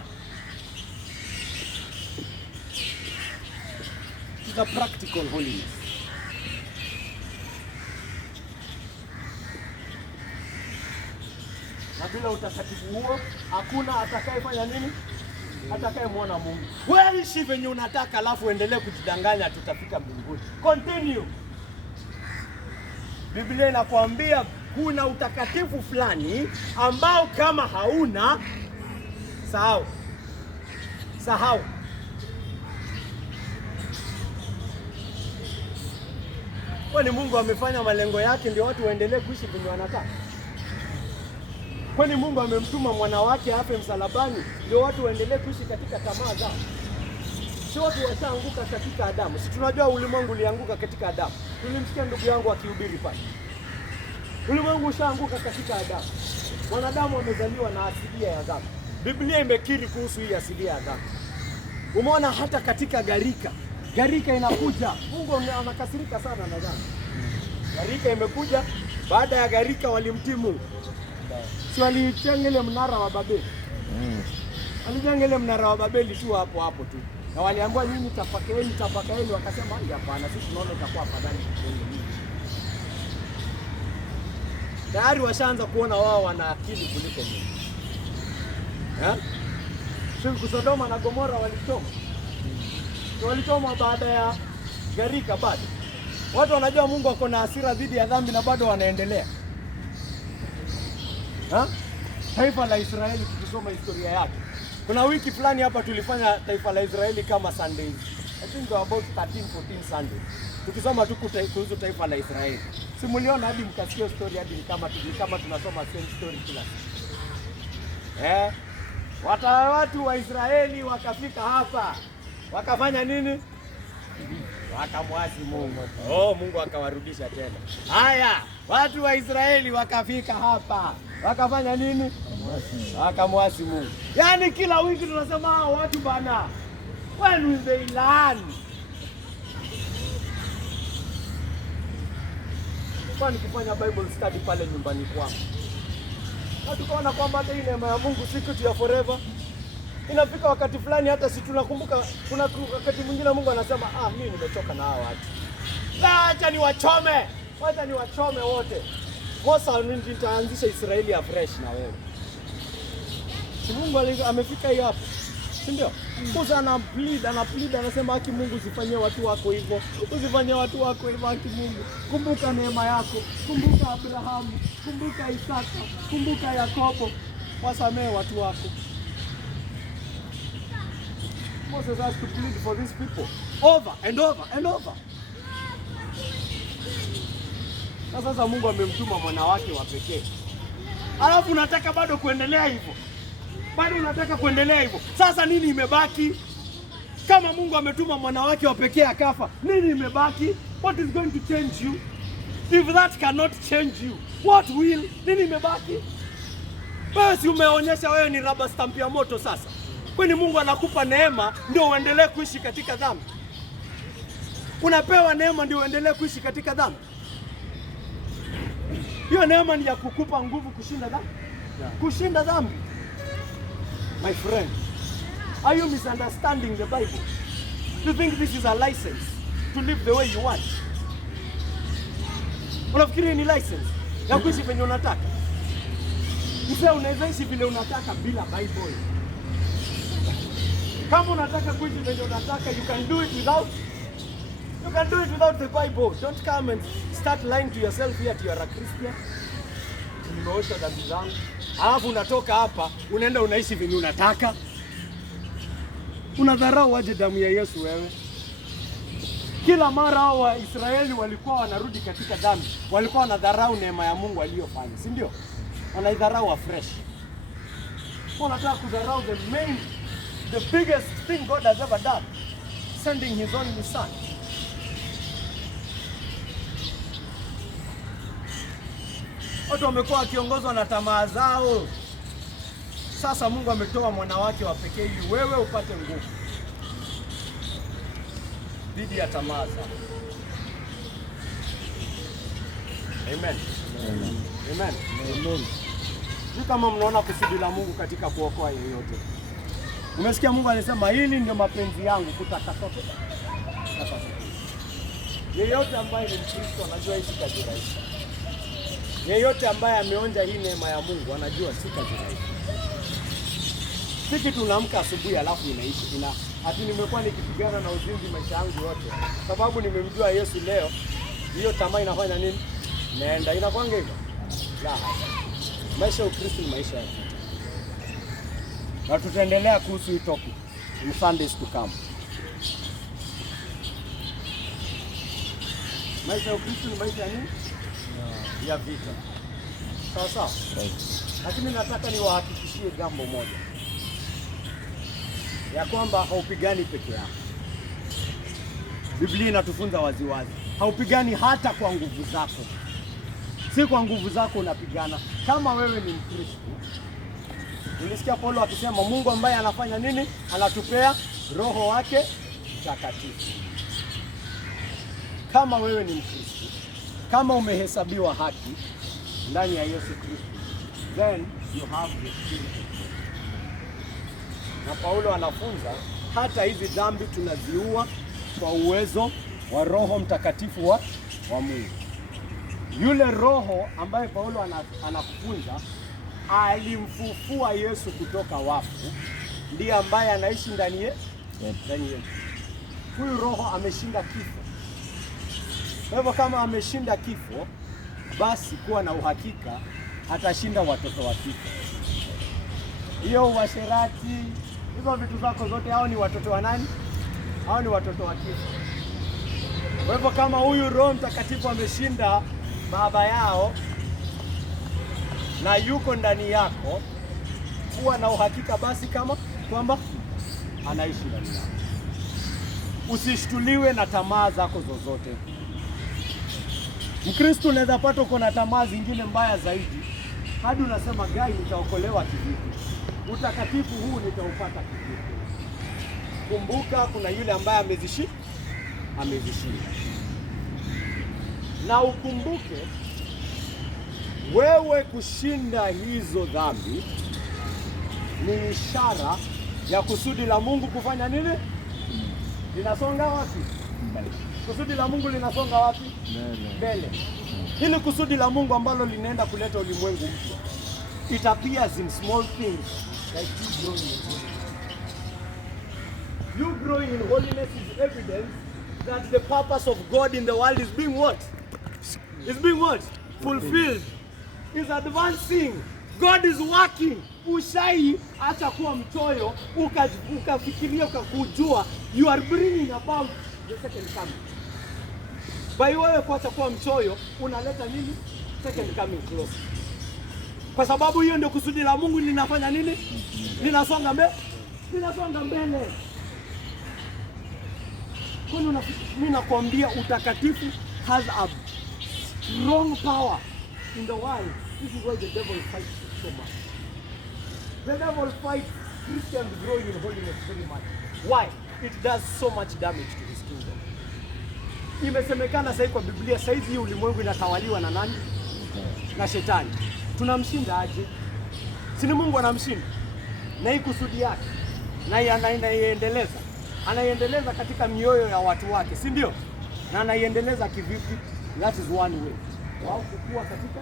The practical holiness. Na bila utakatifu huo hakuna atakayefanya nini? Atakayemwona Mungu. Wewe ishi venye unataka alafu endelee kujidanganya tutafika mbinguni. Continue. Biblia inakuambia kuna utakatifu fulani ambao kama hauna sahau. Kwani Mungu amefanya malengo yake ndio watu waendelee kuishi venye wanataka? Kwani Mungu amemtuma mwana wake afe msalabani ndio watu waendelee kuishi katika tamaa zao? Si watu washaanguka katika Adamu. Si tunajua ulimwengu ulianguka katika Adamu. Tulimsikia ndugu yangu akihubiri pale. Ulimwengu ushaanguka katika Adamu. Wanadamu wamezaliwa na asilia ya dhambi. Biblia imekiri kuhusu hii asilia ya dhambi. Umeona hata katika gharika inakuja. Mungu anakasirika sana na dhambi. Gharika imekuja, baada ya gharika walimtii Mungu. Si walichenga ile mnara wa Babeli. Walijenga ile mnara wa Babeli tu hapo tu. Na waliambiwa nyinyi tafakaeni, wakasema hapana, sisi tunaona itakuwa afadhali kujenge hii. Tayari washaanza kuona wao wana akili kuliko mimi. Siku Sodoma na Gomora walichoma baada ya gharika bado. Watu wanajua Mungu ako na hasira dhidi ya dhambi na bado wanaendelea. Taifa la Israeli tukisoma historia yake. Kuna wiki fulani hapa tulifanya taifa la Israeli kama Sundays. I think about 13-14 Sundays. Tukisoma tu kuhusu taifa la Israeli. Si mliona hadi mkasikia story hadi kama tunasoma same story kila siku. Watu wa Israeli wakafika hapa. Wakafanya nini? Wakamwasi Mungu. Mungu akawarudisha tena. Haya, watu wa Israeli wakafika hapa. Wakafanya nini? Wakamwasi Mungu. Yaani kila wiki tunasema watu bana, when will they learn? Kwa nikifanya Bible study pale nyumbani kwangu, na tukaona kwamba hata ile neema ya Mungu si kitu ya forever. Inafika wakati fulani hata si tunakumbuka, kuna wakati mwingine Mungu anasema mimi nimechoka na hao watu. Acha niwachome wote. Kosa nitaanzisha Israeli ya fresh na wewe. Si Mungu amefika hii hapo. Si ndio? Musa ana plead anasema haki Mungu usifanyie watu wako hivyo. Usifanyie watu wako hivyo haki Mungu. Kumbuka neema yako. Kumbuka Abrahamu, kumbuka Isaka, kumbuka Yakobo. Wasamehe watu wako. Moses has to plead for these people over and over. Na sasa Mungu amemtuma mwana wake wa pekee. Alafu unataka bado kuendelea hivyo. Sasa nini imebaki? Kama Mungu ametuma mwana wake wa pekee akafa, nini imebaki? What is going to change you? If that cannot change you, what will? Nini imebaki? Wewe si umeonyesha wewe ni rubber stamp ya moto sasa. Kwani Mungu anakupa neema ndio uendelee kuishi katika dhambi? Unapewa neema ndio uendelee kuishi katika dhambi? Hiyo neema ni ya kukupa nguvu kushinda dhambi. Kushinda dhambi. My friend, are you misunderstanding the Bible? Do you think this is a license to live the way you want? Unafikiri ni license ya kuishi venye unataka? Mse unaweza ishi vile unataka bila Bible. Kama unataka kuishi venye unataka, you can do it without the Bible. Don't come and start lying to yourself here that you are a Christian. Nimeosha dhambi zangu. Alafu unatoka hapa, unaenda unaishi venye unataka. Unadharau aje damu ya Yesu wewe? Kila mara hao wa Israeli walikuwa wanarudi katika dhambi, walikuwa wanadharau neema ya Mungu aliyofanya, si ndio? Wanaidharau afresh. Wanataka kudharau the biggest thing God has ever done, sending his only son. Watu wamekuwa wakiongozwa na tamaa zao. Sasa Mungu ametoa mwana wake wa pekee ili wewe upate nguvu dhidi ya tamaa zao. Amen. Kama mnaona kusudi la Mungu katika kuokoa yeyote. Umesikia Mungu alisema hili ndio mapenzi yangu, kutakaswa. Yeyote ambaye ni Mkristo anajua hii si kazi rahisi. Yeyote ambaye ameonja hii neema ya Mungu anajua si kazi rahisi. Sisi tunaamka asubuhi alafu inaishi. Hati nimekuwa nikipigana na uzinzi maisha yangu yote. Sababu nimemjua Yesu leo, hiyo tamaa inafanya nini? Naenda inakwanga hivyo. La. Maisha ya Ukristo ni maisha yake. Na tutaendelea kuhusu hii topic in Sundays to come. Maisha ya Ukristo ni maisha ya nini? Ya vita. Sawa. Lakini nataka niwahakikishie jambo moja. Ya kwamba haupigani peke yako. Biblia inatufunza waziwazi. Haupigani hata kwa nguvu zako. Si kwa nguvu zako unapigana. Kama wewe ni Mkristo. Nilisikia Paulo akisema Mungu ambaye anafanya nini? Anatupea Roho wake Mtakatifu. Kama wewe ni Mkristo, kama umehesabiwa haki ndani ya Yesu Kristo, then you have the Spirit of God. Na Paulo anafunza hata hizi dhambi tunaziua kwa uwezo wa Roho Mtakatifu wa Mungu. Yule Roho ambaye Paulo anakufunza alimfufua Yesu kutoka wafu, ndiye ambaye anaishi ndani yetu. Huyu Roho ameshinda kifo. Kwa hivyo kama ameshinda kifo, basi kuwa na uhakika atashinda watoto wa kifo. Hiyo uasherati, hizo vitu zako zote, hao ni watoto wa nani? Hao ni watoto wa kifo. Kwa hivyo kama huyu Roho Mtakatifu ameshinda baba yao na yuko ndani yako, kuwa na uhakika basi kama kwamba anaishi ndani yako. Usishtuliwe na tamaa zako zozote. Mkristo unaweza pata uko na tamaa zingine mbaya zaidi, hadi unasema gai, nitaokolewa kivipi? Utakatifu huu nitaupata kivipi? Kumbuka kuna yule ambaye amezishinda. Na ukumbuke wewe kushinda hizo dhambi ni ishara ya kusudi la Mungu kufanya nini? Linasonga wapi? Kusudi la Mungu linasonga wapi? Mbele. Hili kusudi la Mungu ambalo linaenda kuleta ulimwengu mpya. It appears in small things like you growing in holiness is evidence that the purpose of God in the world is being what? Is being what? Fulfilled. Is advancing. God is working. Ushai acha kuwa mchoyo, ukafikiria ukakujua you are bringing about the second coming. By wewe kuacha kuwa mchoyo, unaleta nini? Second coming close. Kwa sababu hiyo ndio kusudi la Mungu linafanya nini? Linasonga mbele. Linasonga mbele. Kuna mimi nakwambia utakatifu has a strong power in the world. This is why the devil fights so much. The devil fights Christians growing in holiness very much. Why? It does so much damage to his kingdom. Imesemekana sasa kwa Biblia saizi hii ulimwengu inatawaliwa na nani? Na shetani. Tunamshinda aje? Si ni Mungu anamshinda? Na hii kusudi yake. Na anaiendeleza. Anaiendeleza katika mioyo ya watu wake, si ndio? Na anaiendeleza kivipi? That is one way. Wao kukua katika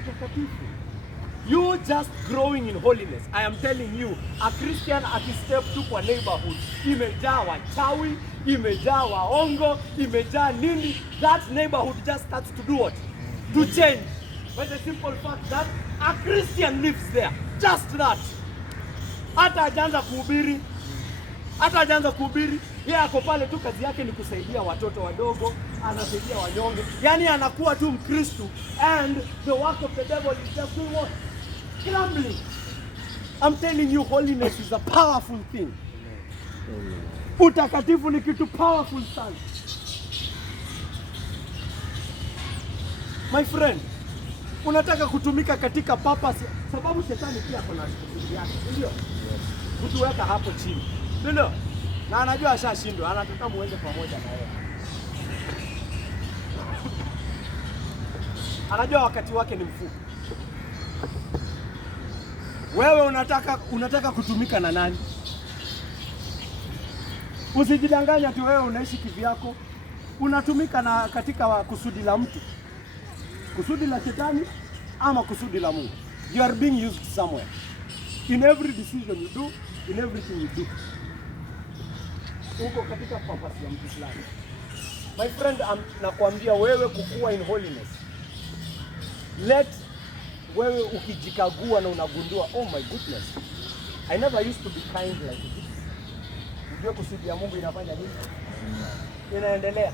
utakatifu. You just growing in holiness. I am telling you, a Christian akistep tu kwa neighborhood, imejaa wachawi, imejaa waongo, imejaa nini, that neighborhood just starts to do what? To change. By the simple fact that a Christian lives there. Just that. Hata hajaanza kuhubiri, yeye ako pale tu, kazi yake ni kusaidia watoto wadogo, anasaidia wanyonge. Yaani anakuwa tu Mkristo, and the work of the devil is just doing what? Crumbling. I'm telling you, holiness is a powerful thing. Utakatifu ni kitu powerful sana. My friend, unataka kutumika katika purpose, sababu shetani pia kuna kusudi yake, ndio? Kutuweka hapo chini. Ndio? Na anajua ashashindwa, anataka muende pamoja na yeye. Anajua wakati wake ni mfupi. Wewe unataka kutumika na nani? Usijidanganya tu wewe unaishi kivyako. Unatumika na katika kusudi la mtu. Kusudi la shetani ama kusudi la Mungu. You are being used somewhere. In every decision you do, in everything you do. Uko katika purpose ya mtu fulani. My friend, nakwambia wewe kukua in holiness. Let wewe ukijikagua na unagundua, oh my goodness, I never used to be kind like this. Unajua kusudi ya Mungu inafanya nini? Inaendelea.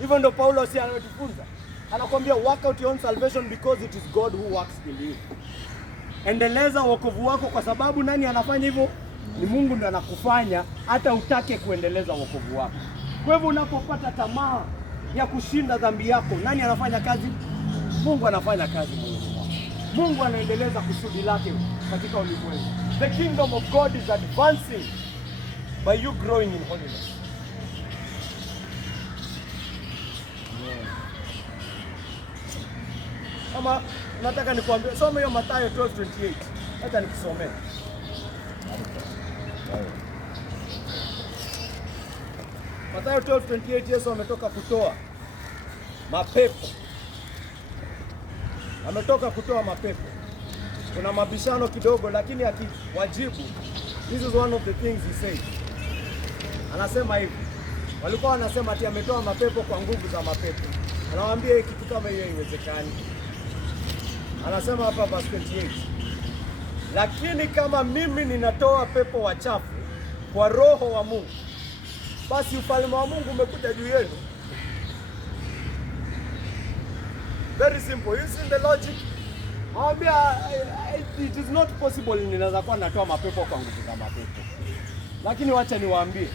Hivyo ndio Paulo si anatufunza. Anakuambia work out your own salvation because it is God who works in you. Endeleza wokovu wako kwa sababu nani anafanya hivyo? Ni Mungu ndiye anakufanya hata utake kuendeleza wokovu wako. Kwa hivyo unapopata tamaa ya kushinda dhambi yako, nani anafanya kazi? Mungu anafanya kazi moyoni mwako. Mungu anaendeleza kusudi lake katika ulimwengu. The kingdom of God is advancing by you growing in holiness. Kama nataka nikwambie, soma hiyo Mathayo 12:28. Hata nikusomee. Mathayo 12:28 Yesu ametoka kutoa mapepo. Ametoka kutoa mapepo. Kuna mabishano kidogo, lakini akiwajibu, this is one of the things he said. Anasema hivi, walikuwa wanasema ati ametoa mapepo kwa nguvu za mapepo. Anawaambia kitu kama hiyo haiwezekani. Anasema hapa verse 28, lakini kama mimi ninatoa pepo wachafu kwa Roho wa Mungu, basi ufalme wa Mungu umekuja juu yenu. Very simple. You see the logic? It is not possible ninaweza kuwa natoa mapepo kwa nguvu za mapepo. Lakini wacha niwaambie,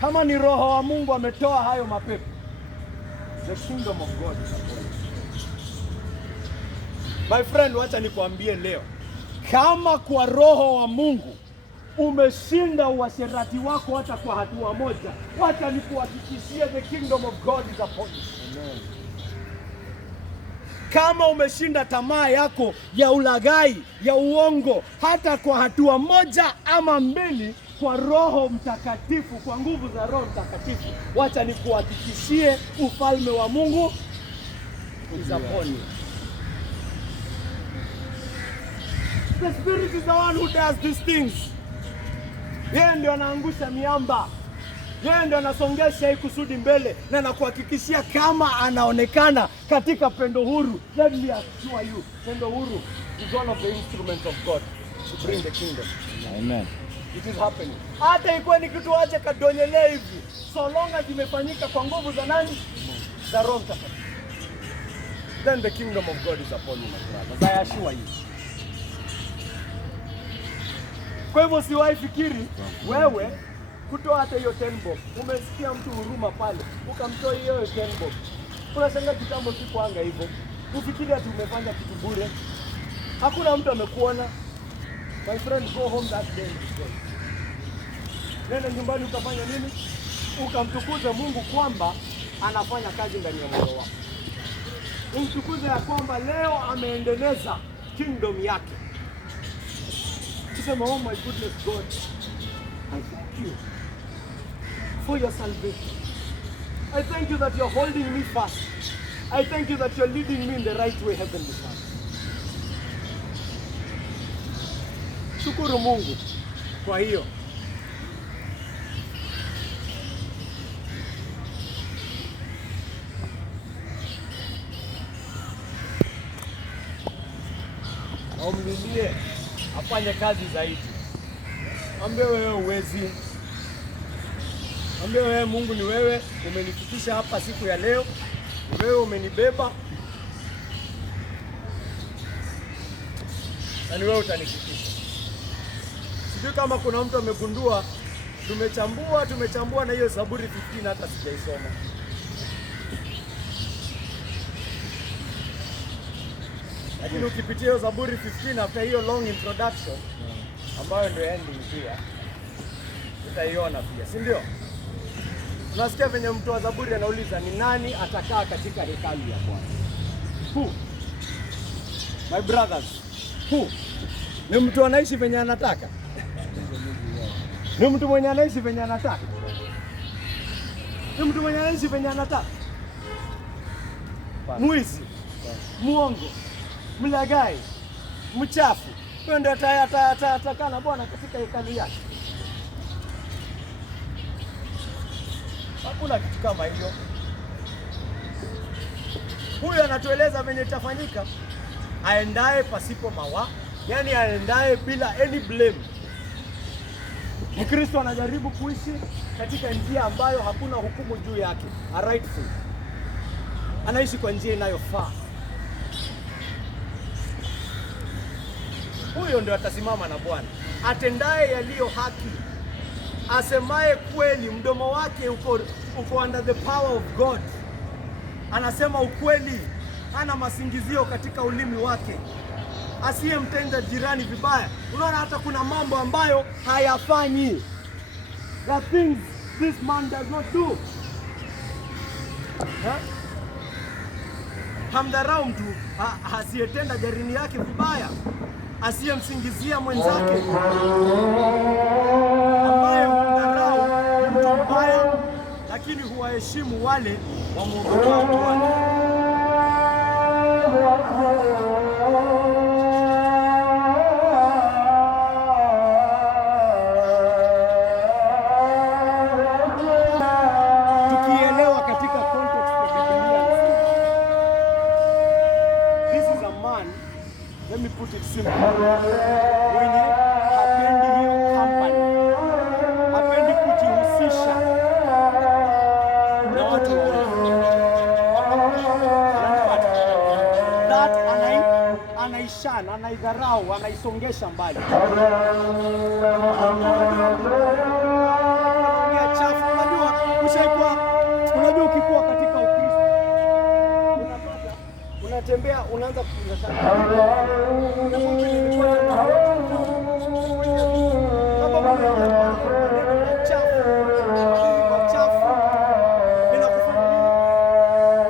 kama ni Roho wa Mungu ametoa hayo mapepo, the kingdom of God is upon you. My friend, wacha nikwambie leo, kama kwa Roho wa Mungu umeshinda uasherati wako hata kwa hatua moja, wacha nikuhakikishie the kingdom of God is upon you. Amen. Kama umeshinda tamaa yako ya ulaghai, ya uongo, hata kwa hatua moja ama mbili, kwa Roho Mtakatifu, kwa nguvu za Roho Mtakatifu, wacha nikuhakikishie ufalme wa Mungu is upon you. The Spirit is the one who does these things. Yeye ndio anaangusha miamba. Yeye ndio anasongesha hii kusudi mbele, na nakuhakikishia kama anaonekana katika pendo huru, let me assure you, pendo huru is one of the instruments of God to bring the kingdom. Amen. It is happening. Hata ikuwe ni kitu aje kadonyelee hivi, so long as imefanyika kwa nguvu za nani? Za Roho Mtakatifu. Then the kingdom of God is upon you, my brothers. I assure you. Kwa hivyo siwahi fikiri wewe kutoa hata hiyo 10 bob. Umesikia mtu huruma pale, ukamtoa hiyo 10 bob. Unashangaa kitambo sikuanga hivyo. Ufikiri ati umefanya kitu bure. Hakuna mtu amekuona. My friend, go home that day. Nenda nyumbani ukafanya nini? Ukamtukuza Mungu kwamba anafanya kazi ndani ya moyo wako. Umtukuze ya kwamba leo ameendeleza kingdom yake. Tuseme, oh my goodness God, I thank you for your salvation. I thank you that you're holding me fast. I thank you that you're leading me in the right way, Heavenly Father. Shukuru Mungu kwa hiyo. Omlilie afanye kazi zaidi. Ambie wewe uwezi. Ambie wewe Mungu, ni wewe umenifikisha hapa siku ya leo. Ni wewe umenibeba. Na ni wewe utanifikisha. Sijui kama kuna mtu amegundua, tumechambua na hiyo Zaburi 15 hata sijaisoma. Lakini ukipitia hiyo Zaburi 15 after hiyo long introduction ambayo ndio ending pia, utaiona pia, si ndio? Unasikia venye mtu wa Zaburi anauliza ni nani atakaa katika hekalu ya Bwana? Who? My brothers, who? Ni mtu anaishi venye anataka? Ni mtu mwenye anaishi venye anataka? Ni mtu mwenye anaishi venye anataka? Mwizi, muongo, mlaghai, mchafu, huyo ndio atakaa na Bwana katika hekalu yake? Hakuna kitu kama hiyo. Huyu anatueleza venye itafanyika, aendaye pasipo mawa, yani aendaye bila any blame. Mkristo anajaribu kuishi katika njia ambayo hakuna hukumu juu yake, a rightful. Anaishi kwa njia inayofaa. Huyo ndio atasimama na Bwana. Atendaye yaliyo haki, asemaye kweli, mdomo wake uko under the power of God. Anasema ukweli, hana masingizio katika ulimi wake. Asiyemtenda jirani vibaya. Unaona, hata kuna mambo ambayo hayafanyi. The things this man does not do. Hamdharau mtu asiyetenda jirani yake vibaya, asiyemsingizia mwenzake. lakini huwaheshimu wale wamwogopao Bwana. Tukielewa katika context ya Biblia, this is a man, let me put it simple, mwenye hapendi hiyo company, hapendi kujihusisha na watu that anaishana, anaidharau, anaisongesha mbali. Unajua ukikuwa katika Ukristo unatembea, unaanza kufungasha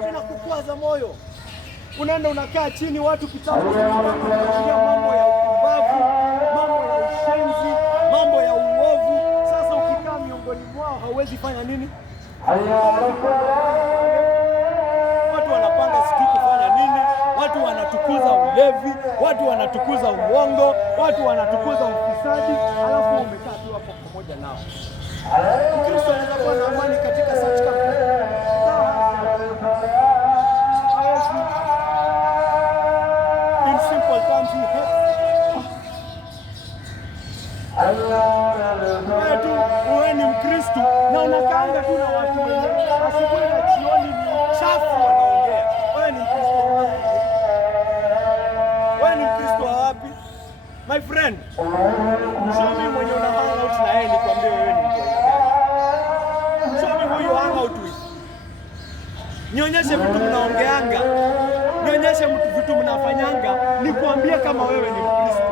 inakukwaza moyo. Unaenda unakaa chini, watu kitabu kinaongea mambo ya upumbavu, mambo ya ushenzi, mambo ya uovu. Sasa ukikaa miongoni mwao hauwezi fanya nini? Watu wanapanga sijui kufanya nini, watu wanatukuza ulevi, watu wanatukuza uongo, watu wanatukuza ufisadi, alafu umekaa tu hapo pamoja nao. Mkristo anaweza kuwa na amani katika such company. In simple terms, he hates. Wewe tu uwe ni Mkristo na unakaanga tu na watu wenye asubuhi na jioni ni chafu wanaongea. Wewe ni Mkristo wapi? Wewe ni Mkristo wapi? My friend, show me mwenye una hang out na yeye nikwambie wewe ni mtu gani. Show me who you hang out with. Nionyeshe vitu mnaongeanga. Nionyeshe vitu mnafanyanga, nikwambie kama wewe ni Mkristo.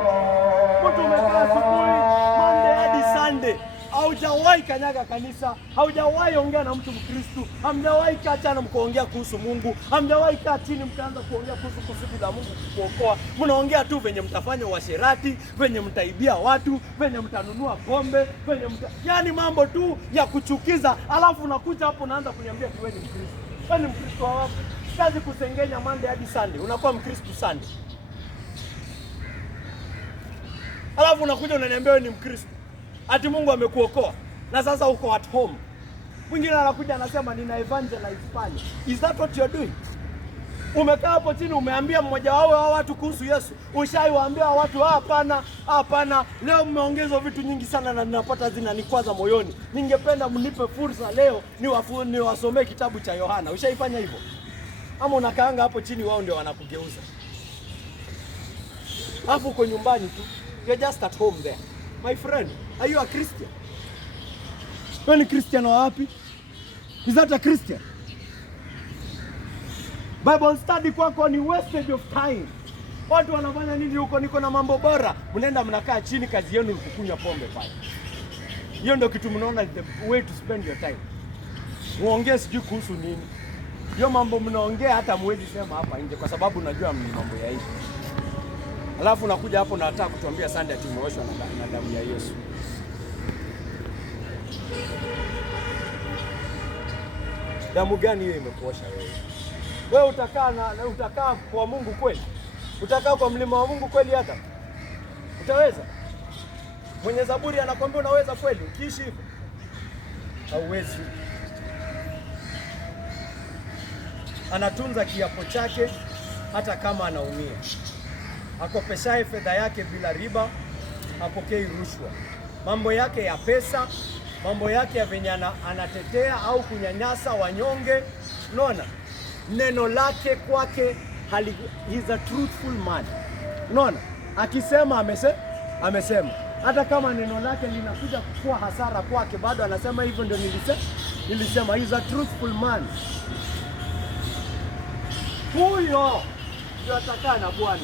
Mtu umekaa asubuhi Monday hadi Sunday, haujawahi kanyaga kanisa, haujawahi ongea na mtu Mkristo, hamjawahi kaa chana mkaongea kuhusu Mungu, hamjawahi kaa chini mkaanza kuongea kuhusu kusudi la Mungu kukuokoa. Mnaongea tu venye mtafanya uasherati, venye mtaibia watu, venye mtanunua pombe, venye yaani mambo tu ya kuchukiza. Alafu unakuja hapo unaanza kuniambia wewe ni Mkristo. Wewe ni Mkristo wapi? Kazi kusengenya Monday hadi Sunday, unakuwa Mkristo Sunday. Alafu unakuja unaniambia wewe ni Mkristo. Ati Mungu amekuokoa na sasa uko at home. Mwingine anakuja anasema nina evangelize pale. Is that what you're doing? Umekaa hapo chini umeambia mmoja wao watu kuhusu Yesu. Ushaiwaambia watu hapana, hapana. Leo mmeongezwa vitu nyingi sana na ninapata zinanikwaza moyoni. Ningependa mnipe fursa leo niwasomee kitabu cha Yohana. Ushaifanya hivyo? Ama unakaanga hapo chini wao ndio wanakugeuza? Hapo uko nyumbani tu. You're just at home there. My friend, are you a Christian? Wewe ni Christian wapi? Is that a Christian? Bible study kwako ni wastage of time. Watu wanafanya nini huko? Niko na mambo bora. Mnaenda mnakaa chini, kazi yenu ni kukunywa pombe pale. Hiyo ndio kitu mnaona the way to spend your time. Muongee sijui kuhusu nini. Hiyo mambo mnaongea hata muwezi sema hapa nje kwa sababu unajua ni mambo ya hivi. Alafu unakuja hapo na nataka kutuambia Sunday ati umeoshwa na damu ya Yesu. Damu gani hiyo imekuosha wewe? Wewe utakaa kwa Mungu kweli? Utakaa kwa mlima wa Mungu kweli hata? Utaweza? Mwenye Zaburi anakuambia unaweza kweli ukiishi hivyo? Hauwezi. Anatunza kiapo chake hata kama anaumia. Akopeshaye fedha yake bila riba, hapokei rushwa. Mambo yake ya pesa, mambo yake ya venye anatetea au kunyanyasa wanyonge, unaona? Neno lake kwake he's a truthful man. Unaona? Akisema amesema. Hata kama neno lake linakuja kuwa hasara kwake, bado anasema hivyo ndio nilisema. He's a truthful man. Huyo ndio atakaa na Bwana.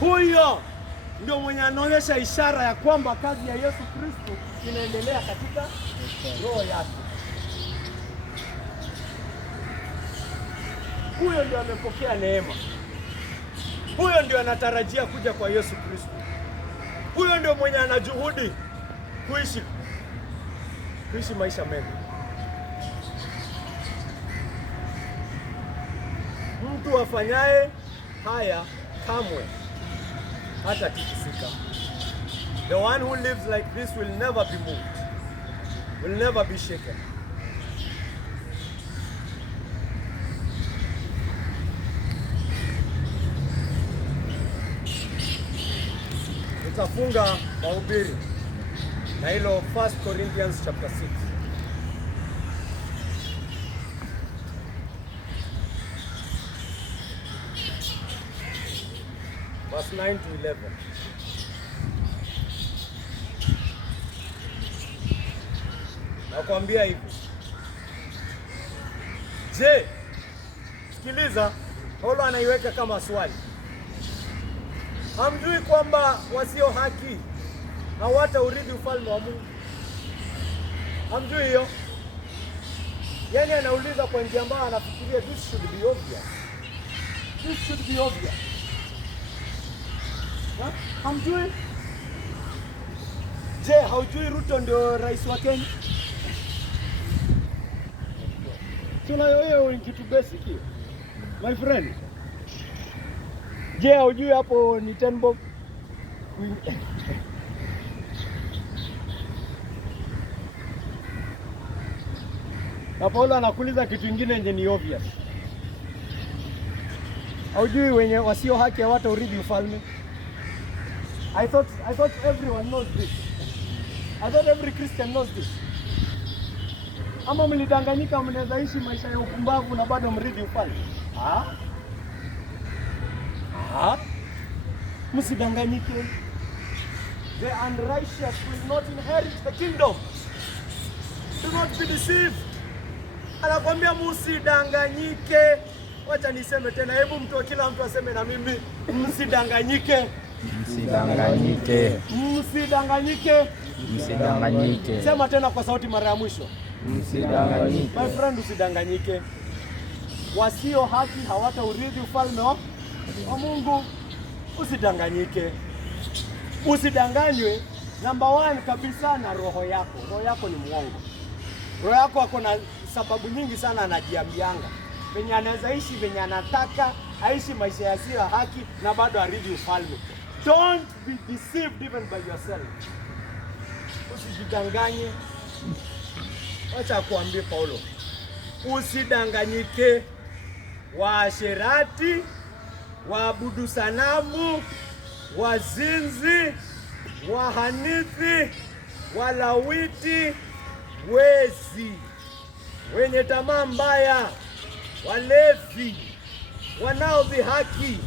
Huyo ndio mwenye anaonyesha ishara ya kwamba kazi ya Yesu Kristo inaendelea katika roho yake. Huyo ndio amepokea neema. Huyo ndio anatarajia kuja kwa Yesu Kristo. Huyo ndio mwenye anajuhudi kuishi tuishi maisha mema. Mtu afanyaye haya kamwe hata tikisika. The one who lives like this will never be moved, will never be shaken. Tutafunga mahubiri na hilo 1 Corinthians chapter 6. Verse 9 to 11. Nakwambia hivi. Je, sikiliza, Paulo anaiweka kama swali. Hamjui kwamba wasio haki hawataurithi ufalme wa Mungu? Hamjui hiyo? Yaani anauliza kwa njia ambayo anafikiria this should be obvious. This should be obvious. Hamjui? Je, haujui Ruto ndio rais wa Kenya? Tunayo hiyo kitu basic hiyo. My friend. Je, haujui hapo ni 10 bob? Na Paulo anakuuliza kitu kingine nje ni obvious. Haujui wenye wasio haki hawataurithi ufalme? I thought everyone knows this. I thought every Christian knows this. Ama mlidanganyika mnaweza ishi maisha ya upumbavu na bado mrithi ufalme? Msidanganyike. The unrighteous will not inherit the kingdom. Do not be deceived. Anakuambia msidanganyike. Wacha niseme tena, hebu kila mtu aseme na mimi, msidanganyike. Msidanganyike. Msidanganyike. Msidanganyike. Sema tena kwa sauti mara ya mwisho. Msidanganyike. My friend, usidanganyike. Wasio haki hawataurithi ufalme wa Mungu. Usidanganyike. Usidanganywe number 1 kabisa na roho yako. Roho yako ni mwongo. Roho yako ako na sababu nyingi sana anajiambianga. Venye anaweza ishi venye anataka, aishi maisha ya sira haki na bado arithi ufalme. Don't be deceived even by yourself. Usijidanganye. Acha kuambia Paulo. Usidanganyike. Waasherati, waabudu sanamu, wazinzi, wahanithi, walawiti, wezi, wenye tamaa mbaya, walevi, wanaodhihaki,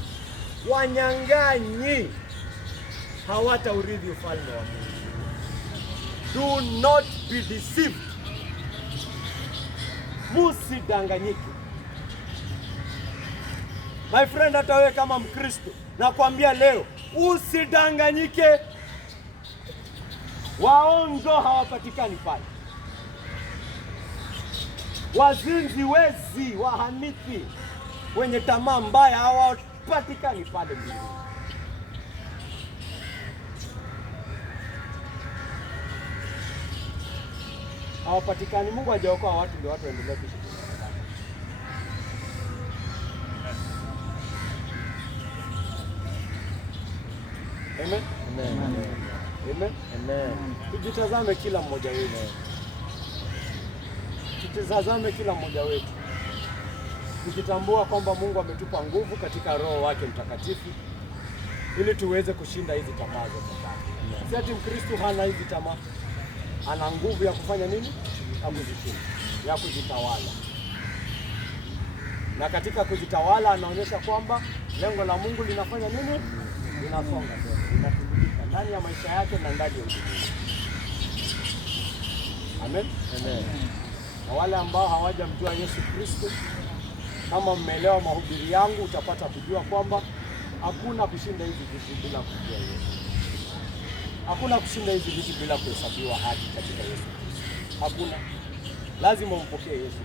wanyang'anyi hawataurithi ufalme wa Mungu. Do not be deceived. Musidanganyike. My friend, hata wewe kama Mkristo, nakwambia leo, usidanganyike. Waongo hawapatikani pale. Wazinzi, wezi, wahanithi, wenye tamaa mbaya hawapatikani pale mbele. Hawapatikani. Mungu hajaokoa watu ndio watu waendelee kuishi. Amen. Amen. Amen. Amen. Tujitazame kila mmoja wetu. Tutazame kila mmoja wetu. Tukitambua kwamba Mungu ametupa nguvu katika Roho wake Mtakatifu ili tuweze kushinda hizi tamaa zote. Si ati Mkristo hana hizi tamaa. Ana nguvu ya kufanya nini? Ya kujitawala. Na katika kujitawala anaonyesha kwamba lengo la Mungu linafanya nini? Linasonga, linatimilika ndani ya maisha yake na ndani ya ulimwengu. Amen. Amen. Na wale ambao hawajamjua Yesu Kristo, kama mmeelewa mahubiri yangu, utapata kujua kwamba hakuna kushinda hizi vitu bila kujua Yesu. Hakuna kushinda hizi vitu bila kuhesabiwa haki katika Yesu Kristo. Hakuna. Lazima umpokee Yesu.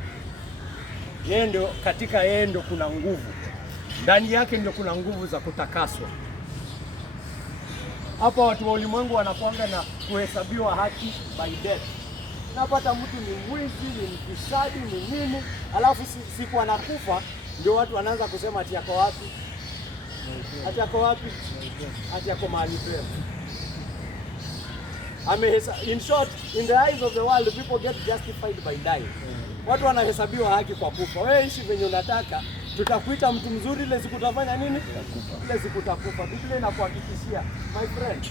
Yeye ndio, katika yeye ndio kuna nguvu. Ndani yake ndio kuna nguvu za kutakaswa. Hapa watu wa ulimwengu wanakuanga na kuhesabiwa haki by death. Napata mtu ni mwizi, ni mfisadi, ni nini, alafu siku anakufa ndio watu wanaanza kusema ati yako wapi? Ati yako wapi? Ati yako mahali pema. In short, in the eyes of the world, people get justified by dying. Watu wanahesabiwa haki kwa kufa. Wewe ishi venye unataka, tutakuita mtu mzuri, ile siku utafanya nini? Ile siku utakufa. Biblia inakuhakikishia, my friend,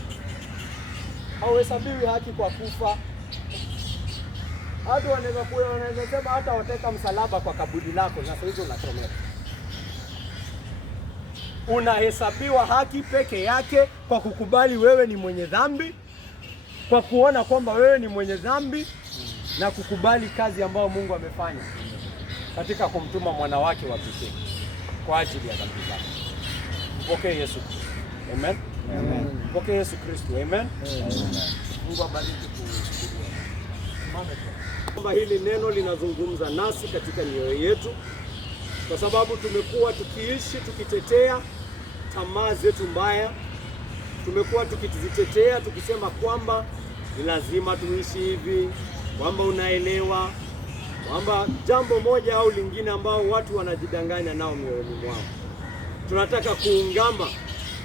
hauhesabiwi haki kwa kufa. Watu wanaweza sema hata wateka msalaba kwa kaburi lako, na sasa hizo unachomeka. Unahesabiwa haki peke yake kwa kukubali wewe ni mwenye dhambi, kwa kuona kwamba wewe ni mwenye dhambi na kukubali kazi ambayo Mungu amefanya katika kumtuma mwana wake wa pekee kwa ajili ya dhambi zako. Mpokee Yesu Kristo. Amen. Amen. Mpokee Yesu Kristo. Amen. Amen. Mungu abariki kwamba hili neno linazungumza nasi katika mioyo yetu, kwa sababu tumekuwa tukiishi tukitetea tamaa zetu mbaya. Tumekuwa tukizitetea tukisema kwamba ni lazima tuishi hivi, kwamba unaelewa, kwamba jambo moja au lingine ambao watu wanajidanganya nao mioyoni mwao. Tunataka kuungama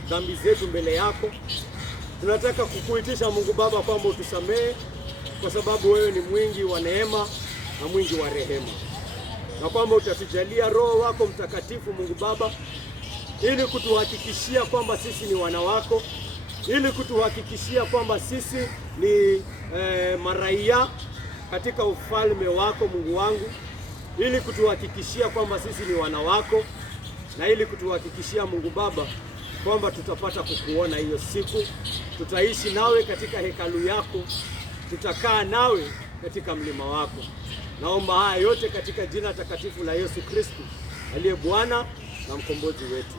dhambi zetu mbele yako. Tunataka kukuitisha Mungu Baba kwamba utusamehe, kwa sababu wewe ni mwingi wa neema na mwingi wa rehema, na kwamba utatujalia Roho wako Mtakatifu Mungu Baba, ili kutuhakikishia kwamba sisi ni wana wako, ili kutuhakikishia kwamba sisi ni maraia katika ufalme wako Mungu wangu, ili kutuhakikishia kwamba sisi ni wana wako, na ili kutuhakikishia Mungu Baba kwamba tutapata kukuona hiyo siku. Tutaishi nawe katika hekalu yako, tutakaa nawe katika mlima wako. Naomba haya yote katika jina takatifu la Yesu Kristo aliye Bwana na mkombozi wetu.